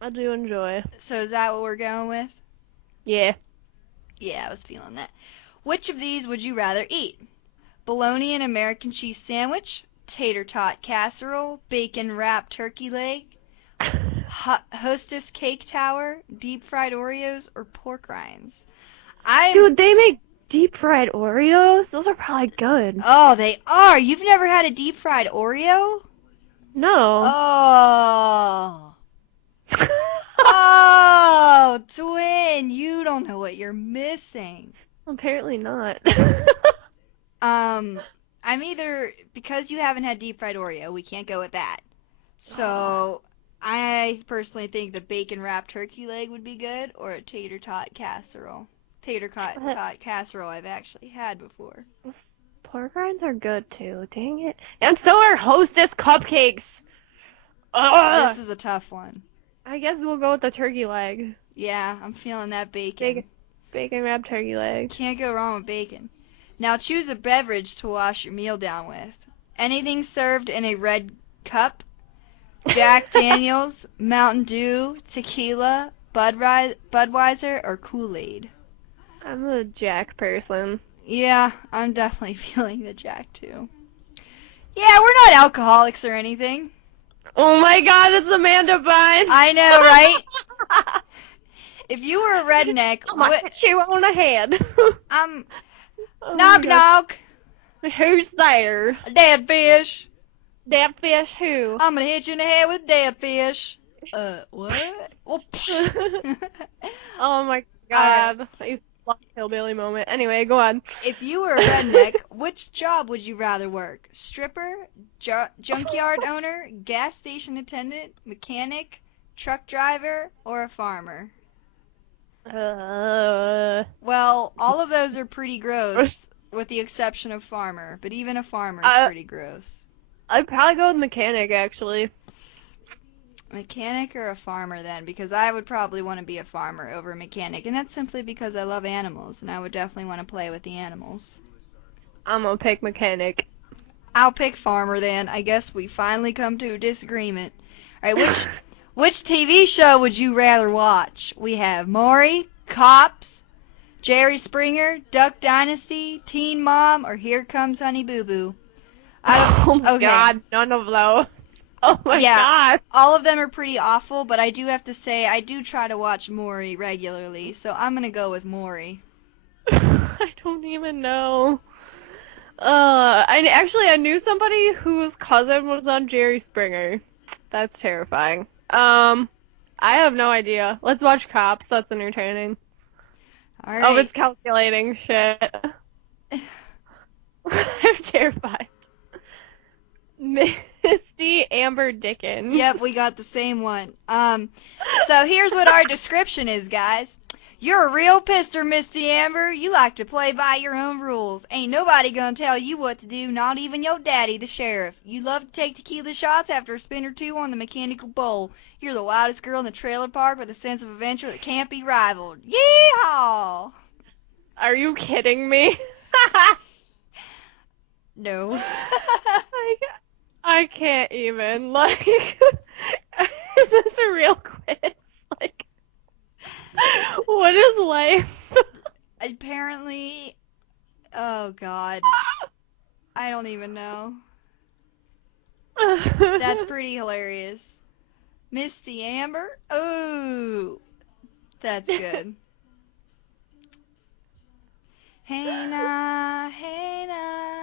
I do enjoy. So is that what we're going with? Yeah. Yeah, I was feeling that. Which of these would you rather eat? bologna and American cheese sandwich, tater tot casserole, bacon wrapped turkey leg, hostess cake tower, deep fried Oreos, or pork rinds. I'm. Dude, they make deep fried Oreos? Those are probably good. Oh, they are. You've never had a deep fried Oreo? No. Oh. Oh, twin, you don't know what you're missing. Apparently not. Um, I'm either, because you haven't had deep fried Oreo, we can't go with that. Oh, So, I personally think the bacon wrapped turkey leg would be good, or a tater tot casserole. Tot casserole I've actually had before. pork rinds are good too. Dang it. And so are Hostess cupcakes. Ugh. This is a tough one. I guess we'll go with the turkey leg. Yeah, I'm feeling that bacon. Bacon, bacon wrapped turkey leg. Can't go wrong with bacon. Now choose a beverage to wash your meal down with. Anything served in a red cup, Jack Daniels, Mountain Dew, tequila, Budweiser, or Kool-Aid. I'm a Jack person. Yeah, I'm definitely feeling the Jack too. Yeah, we're not alcoholics or anything. Oh my god, it's Amanda Bynes. I know, right? If you were a redneck, I'm gonna hit you on the head. I'm Oh knock my knock, god. Who's there? dead fish. Dead fish who? I'm gonna hit you in the head with dead fish. What? Whoops. Oh my god. I used to love Hillbilly moment. Anyway, go on. If you were a redneck, which job would you rather work? Stripper, junkyard owner, gas station attendant, mechanic, truck driver, or a farmer? Well, all of those are pretty gross, with the exception of farmer. But even a farmer is pretty gross. I'd probably go with mechanic, actually. Mechanic or a farmer then? Because I would probably want to be a farmer over a mechanic, and that's simply because I love animals, and I would definitely want to play with the animals. I'm gonna pick mechanic. I'll pick farmer then. I guess we finally come to a disagreement. All right, which TV show would you rather watch? We have Maury, Cops, Jerry Springer, Duck Dynasty, Teen Mom, or Here Comes Honey Boo Boo. Oh my god, none of those. Oh my god. All of them are pretty awful, but I do have to say I do try to watch Maury regularly, so I'm gonna go with Maury. I don't even know. I knew somebody whose cousin was on Jerry Springer. That's terrifying. I have no idea. Let's watch Cops. That's entertaining. All right. Oh, it's calculating shit. I'm terrified. Misty Amber Dickens. Yep, we got the same one. So here's what our description is, guys. You're a real pister, Misty Amber. You like to play by your own rules. Ain't nobody gonna tell you what to do, not even your daddy, the sheriff. You love to take tequila shots after a spin or two on the mechanical bull. You're the wildest girl in the trailer park with a sense of adventure that can't be rivaled. Yeehaw! Are you kidding me? No. I can't even. Like, is this a real quiz? Like, what is life? Apparently, oh god. I don't even know. That's pretty hilarious. Misty Amber? Ooh. That's good. Hey nah,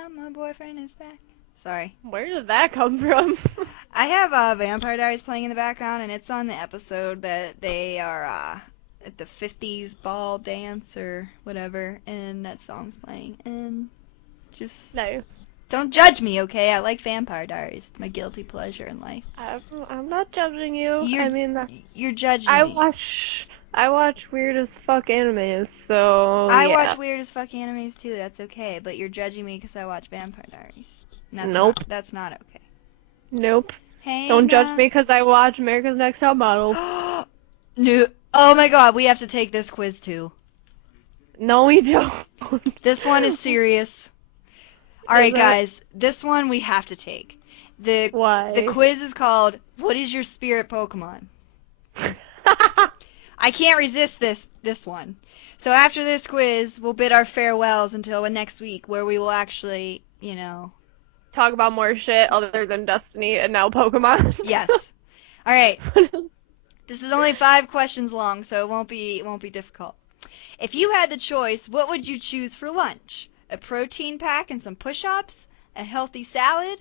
my boyfriend is back. Sorry. Where did that come from? I have Vampire Diaries playing in the background, and it's on the episode that they are at the 50s ball dance or whatever, and that song's playing. And just Nice. don't judge me, okay? I like Vampire Diaries. It's my guilty pleasure in life. I'm not judging you. You're judging me. I watch weird as fuck animes, so I yeah. watch weird as fuck animes too. That's okay, but you're judging me because I watch Vampire Diaries. Nope. That's not okay. Nope. Hey, Don't judge me because I watch America's Next Top Model. No. Oh my god, we have to take this quiz too. No, we don't. This one is serious. Alright, guys, this one we have to take. Why? The quiz is called, What is your spirit Pokemon? I can't resist this one. So after this quiz, we'll bid our farewells until next week, where we will actually, Talk about more shit other than Destiny and now Pokemon. yes. All right. This is only 5 questions long, so it won't be difficult. If you had the choice, what would you choose for lunch? A protein pack and some push-ups? A healthy salad?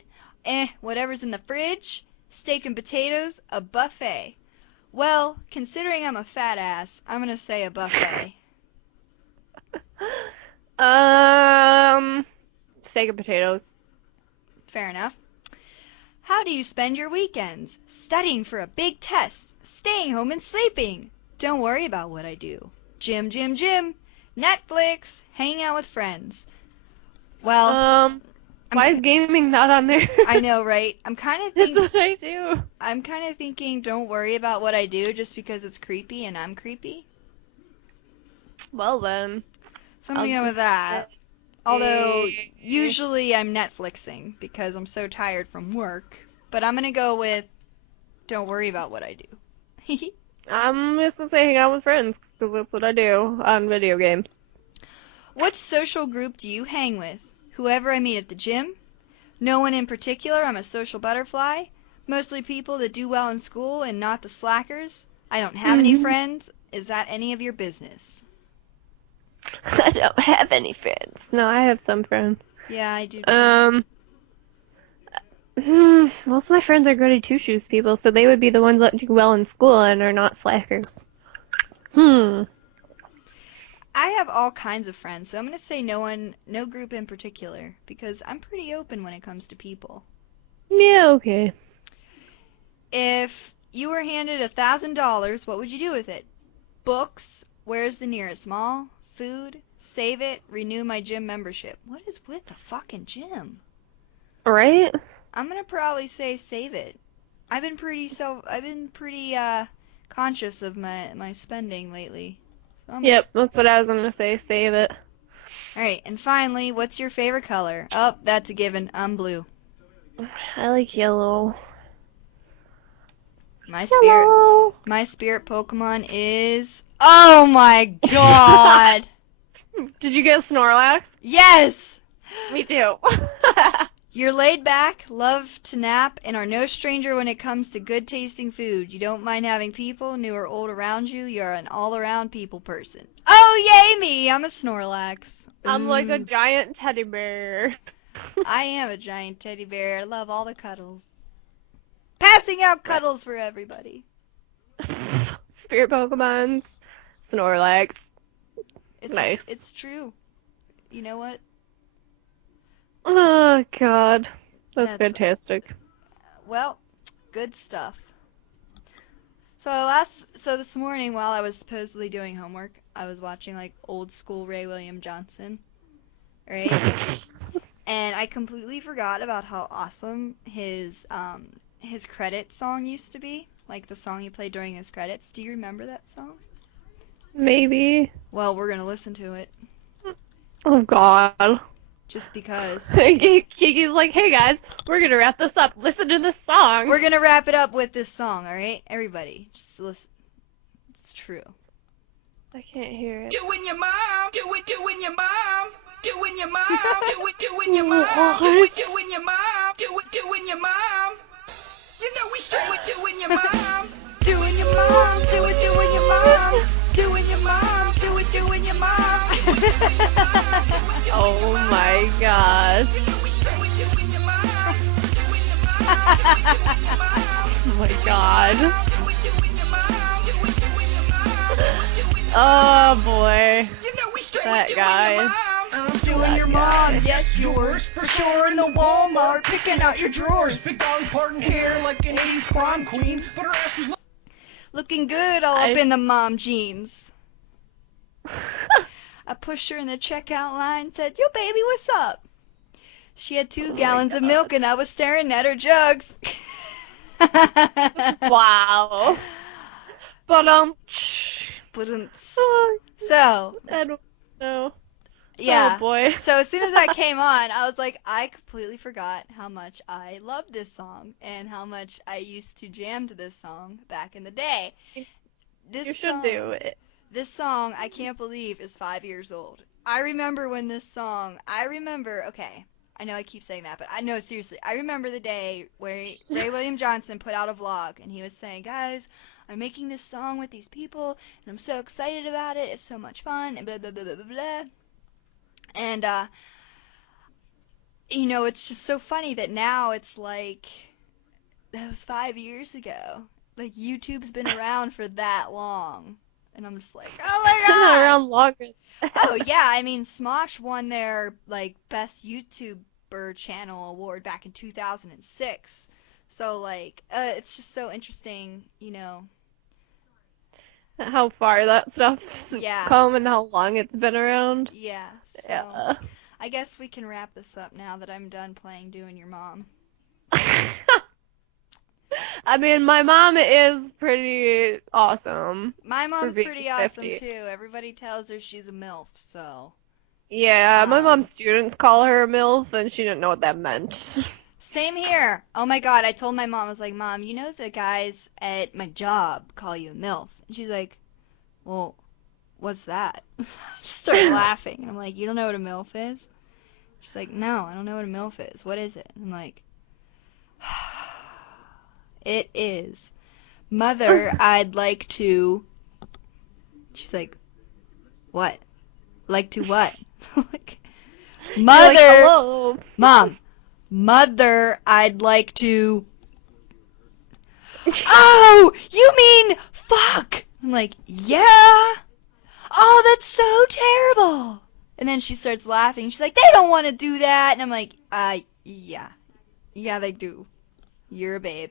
Whatever's in the fridge? Steak and potatoes? A buffet? Well, considering I'm a fat ass, I'm gonna say a buffet. Steak and potatoes. Fair enough. How do you spend your weekends? Studying for a big test, staying home and sleeping. Don't worry about what I do. Gym, gym, gym. Netflix, hanging out with friends. Well, I'm Why is gaming not on there? I know, right? I'm kind of That's what I do. thinking don't worry about what I do just because it's creepy and I'm creepy. Well then, So I'm I'll gonna go with just that. Although say usually I'm Netflixing because I'm so tired from work. But I'm gonna go with don't worry about what I do. I'm just gonna say hang out with friends because that's what I do on video games. What social group do you hang with? Whoever I meet at the gym? No one in particular, I'm a social butterfly. Mostly people that do well in school and not the slackers. I don't have any friends. Is that any of your business? I don't have any friends. No, I have some friends. Yeah, I do too. Most of my friends are goody two shoes people, so they would be the ones that do well in school and are not slackers. I have all kinds of friends, so I'm going to say no group in particular, because I'm pretty open when it comes to people. Yeah, okay. If you were handed $1,000, what would you do with it? Books, where's the nearest mall? Food, save it, renew my gym membership. What is with the fucking gym? Right? I'm gonna probably say save it. I've been pretty conscious of my spending lately. So I'm gonna Yep, that's what I was gonna say. Save it. All right, and finally, what's your favorite color? Oh, that's a given. I'm blue. I like yellow. My spirit Yellow. my spirit Pokemon is Oh my god. Did you get Snorlax? Yes. Me too. You're laid back, love to nap, and are no stranger when it comes to good tasting food. You don't mind having people, new or old, around you. You're an all-around people person. Oh, yay me! I'm a Snorlax. I'm like a Ooh. giant teddy bear. I am a giant teddy bear. I love all the cuddles. Passing out cuddles for everybody. Spirit Pokemons. Snorlax. It's Nice. it's true. You know what? Oh god. That's That's fantastic. well, good stuff. So this morning while I was supposedly doing homework, I was watching like old school Ray William Johnson, right? And I completely forgot about how awesome his credit song used to be, like the song he played during his credits. Do you remember that song? Maybe. Well, we're gonna listen to it Oh god. just because. Kiki's like, hey guys, we're gonna wrap this up. Listen to this song. We're gonna wrap it up with this song, all right? Everybody, just listen. It's true. I can't hear it. Doing your mom, doing your mom, doing your mom, doing your mom, What? doing your mom, doing your mom. You know we straight with doing your mom, Doing your mom, doing your mom, doing your mom, doing your mom. Oh my gosh. you know we straight with doing your mom, Oh my god. doing your mom, Oh boy. you know we straight That with doing guy. your mom. I'm doing That your guy. mom, yes, yours. For sure in the Walmart, picking out your drawers. Big Dolly parting hair like an 80s prom queen, but her ass was Looking good all up in the mom jeans. I pushed her in the checkout line, said, yo, baby, what's up? She had 2 Oh my gallons of God. milk, and I was staring at her jugs. Wow. But So, I don't know. Oh yeah. boy. So as soon as that came on, I was like, I completely forgot how much I loved this song and how much I used to jam to this song back in the day. You This should song, do it. This song, I can't believe, is 5 years old. I remember when this song, okay, I know I keep saying that, but I know, seriously, I remember the day where Ray William Johnson put out a vlog, and he was saying, guys, I'm making this song with these people, and I'm so excited about it, it's so much fun, and blah, blah, blah, blah, blah, blah. And, it's just so funny that now it's like, that was 5 years ago. Like, YouTube's been around for that long. And I'm just like, It's oh my been god! around longer than Oh that. yeah, I mean Smosh won their like best YouTuber channel award back in 2006. So like it's just so interesting, How far that stuff's Yeah. come and how long it's been around. Yeah. So Yeah. I guess we can wrap this up now that I'm done playing Doing Your Mom. I mean, my mom is pretty awesome My for mom's being pretty awesome 50. too. Everybody tells her she's a MILF, so Yeah, my um mom's students call her a MILF, and she didn't know what that meant. same here. Oh my god, I told my mom, I was like, Mom, the guys at my job call you a MILF. And she's like, well, what's that? I just started laughing. And I'm like, you don't know what a MILF is? She's like, no, I don't know what a MILF is. What is it? I'm like, it is. Mother, I'd like to. She's like, what? Like to what? Like, You're like, Mother, hello. Mom, Mother, I'd like to. Oh, you mean fuck? I'm like, yeah. Oh, that's so terrible. And then she starts laughing. She's like, they don't want to do that. And I'm like, yeah. Yeah, they do. You're a babe.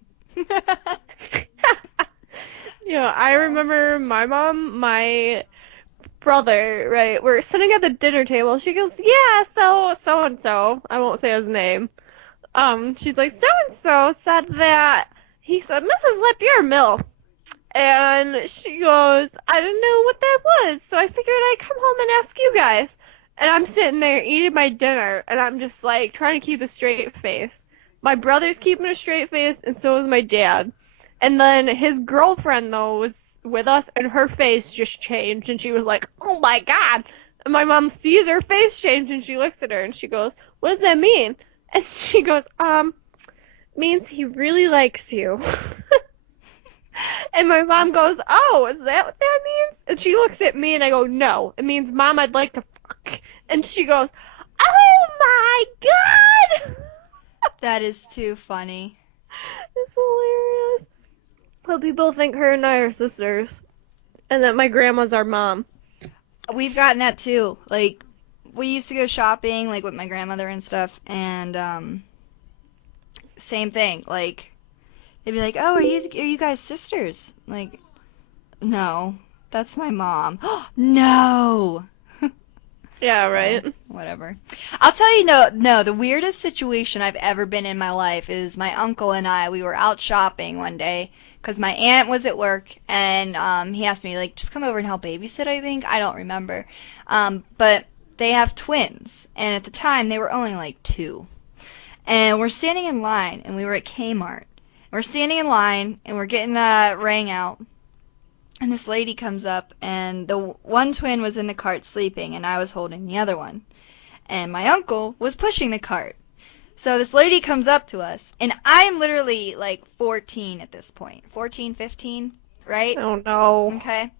I So, remember my mom, my brother, right? We're sitting at the dinner table. She goes, yeah, so and so. I won't say his name. She's like, so and so said that. He said, Mrs. Lip, you're a MILF. And she goes, I didn't know what that was, so I figured I'd come home and ask you guys. And I'm sitting there eating my dinner, and I'm just like trying to keep a straight face. My brother's keeping a straight face, and so is my dad. And then his girlfriend, though, was with us, and her face just changed, and she was like, oh my god. And my mom sees her face change, and she looks at her, and she goes, what does that mean? And she goes, means he really likes you. And my mom goes, oh, is that what that means? And she looks at me and I go, no, it means Mom, I'd like to fuck. And she goes, oh my god! that is too funny. It's hilarious. But people think her and I are sisters. And that my grandma's our mom. We've gotten that too. Like, we used to go shopping, like, with my grandmother and stuff, and, same thing. Like, they'd be like, oh, are you guys sisters? Like, no, that's my mom. No! Yeah, So, right? whatever. I'll tell you, no, the weirdest situation I've ever been in my life is my uncle and I, we were out shopping one day because my aunt was at work and he asked me, like, just come over and help babysit, I think. I don't remember. But they have twins, and at the time they were only like 2. And we're standing in line, and we were at Kmart. We're standing in line, and we're getting the rang out, and this lady comes up, and the one twin was in the cart sleeping, and I was holding the other one. And my uncle was pushing the cart. So this lady comes up to us, and I'm literally like 14 at this point. 14, 15, right? Oh no. Okay.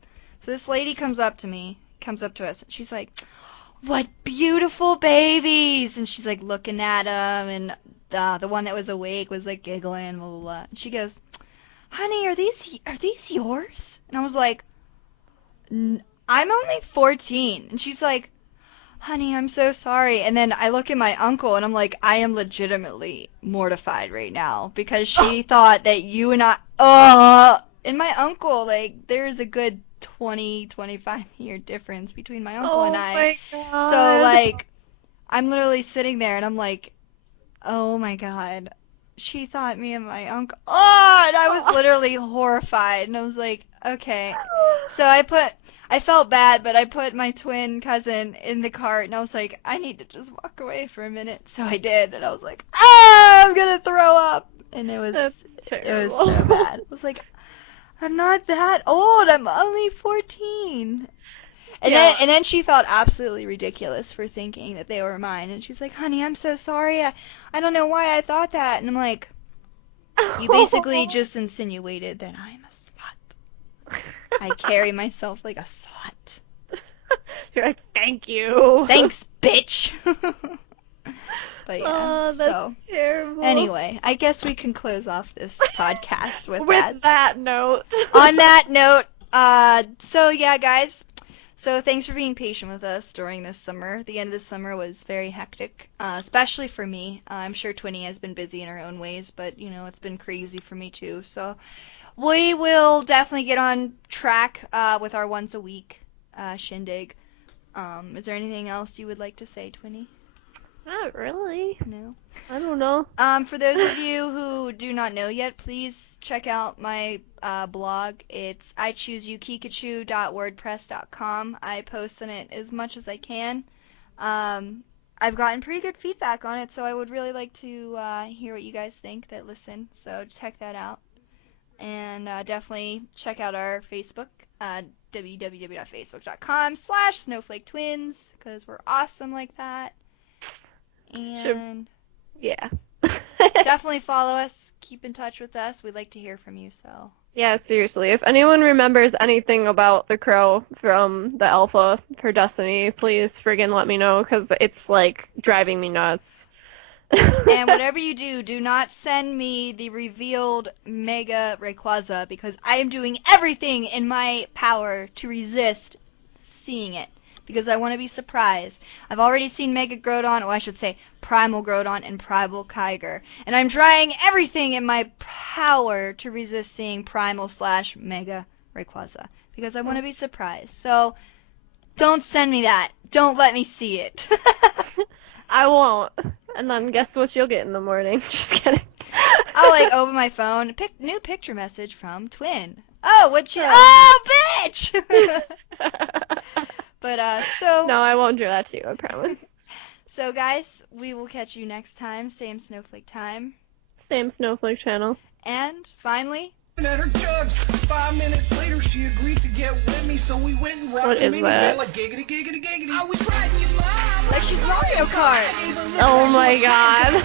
So this lady comes up to us, and she's like, what beautiful babies! And she's like looking at them, and the one that was awake was like giggling, blah, blah, blah. And she goes, honey, are these yours? And I was like, I'm only 14. And she's like, honey, I'm so sorry. And then I look at my uncle and I'm like, I am legitimately mortified right now because she thought that you and and my uncle, like, there's a good 20, 25-year difference between my uncle and Oh I. my So, god. like, I'm literally sitting there and I'm like, oh my god. She thought me and my uncle. Oh, and I was literally horrified. And I was like, okay. So I felt bad, but I put my twin cousin in the cart and I was like, I need to just walk away for a minute. So I did. And I was like, ah, I'm gonna throw up. And That's it was so terrible. bad. I was like, I'm not that old. I'm only 14. And Yeah. then she felt absolutely ridiculous for thinking that they were mine. And she's like, honey, I'm so sorry. I don't know why I thought that. And I'm like, you basically just insinuated that I'm a slut. I carry myself like a slut. You're like, thank you. Thanks, bitch. But yeah, Oh, so that's terrible. anyway, I guess we can close off this podcast with With that note. On that note, so yeah, guys. So thanks for being patient with us during this summer. The end of the summer was very hectic, especially for me. I'm sure Twinny has been busy in her own ways, but you know it's been crazy for me too. So we will definitely get on track with our once a week shindig. Is there anything else you would like to say, Twinny? Not really. No. I don't know. For those of you who do not know yet, please check out my blog. It's ichooseyouKikachu.wordpress.com. I post on it as much as I can. I've gotten pretty good feedback on it, so I would really like to hear what you guys think that listen. So check that out. And definitely check out our Facebook, www.facebook.com/SnowflakeTwins, because we're awesome like that. And Yeah. definitely follow us. Keep in touch with us. We'd like to hear from you. So Yeah, seriously. If anyone remembers anything about the crow from the alpha for Destiny, please friggin' let me know, because it's, like, driving me nuts. and whatever you do, do not send me the revealed Mega Rayquaza, because I am doing everything in my power to resist seeing it, because I want to be surprised. I've already seen Mega Groudon, or I should say Primal Groudon and Primal Kyger, and I'm trying everything in my power to resist seeing Primal/Mega Rayquaza, because I want to be surprised. So don't send me that. Don't let me see it. I won't. And then guess what you'll get in the morning? Just kidding. I'll like open my phone, new picture message from Twin. Oh, what you? Oh. Oh, bitch! But so No, I won't do that to you, I promise. so guys, we will catch you next time, same snowflake time. Same Snowflake channel. And finally, At her jugs. 5 minutes later, she agreed to get with me, so we went and rocked What the is minivan that? like giggity, giggity, giggity. I was riding your mom like she's Mario Kart. Oh my god.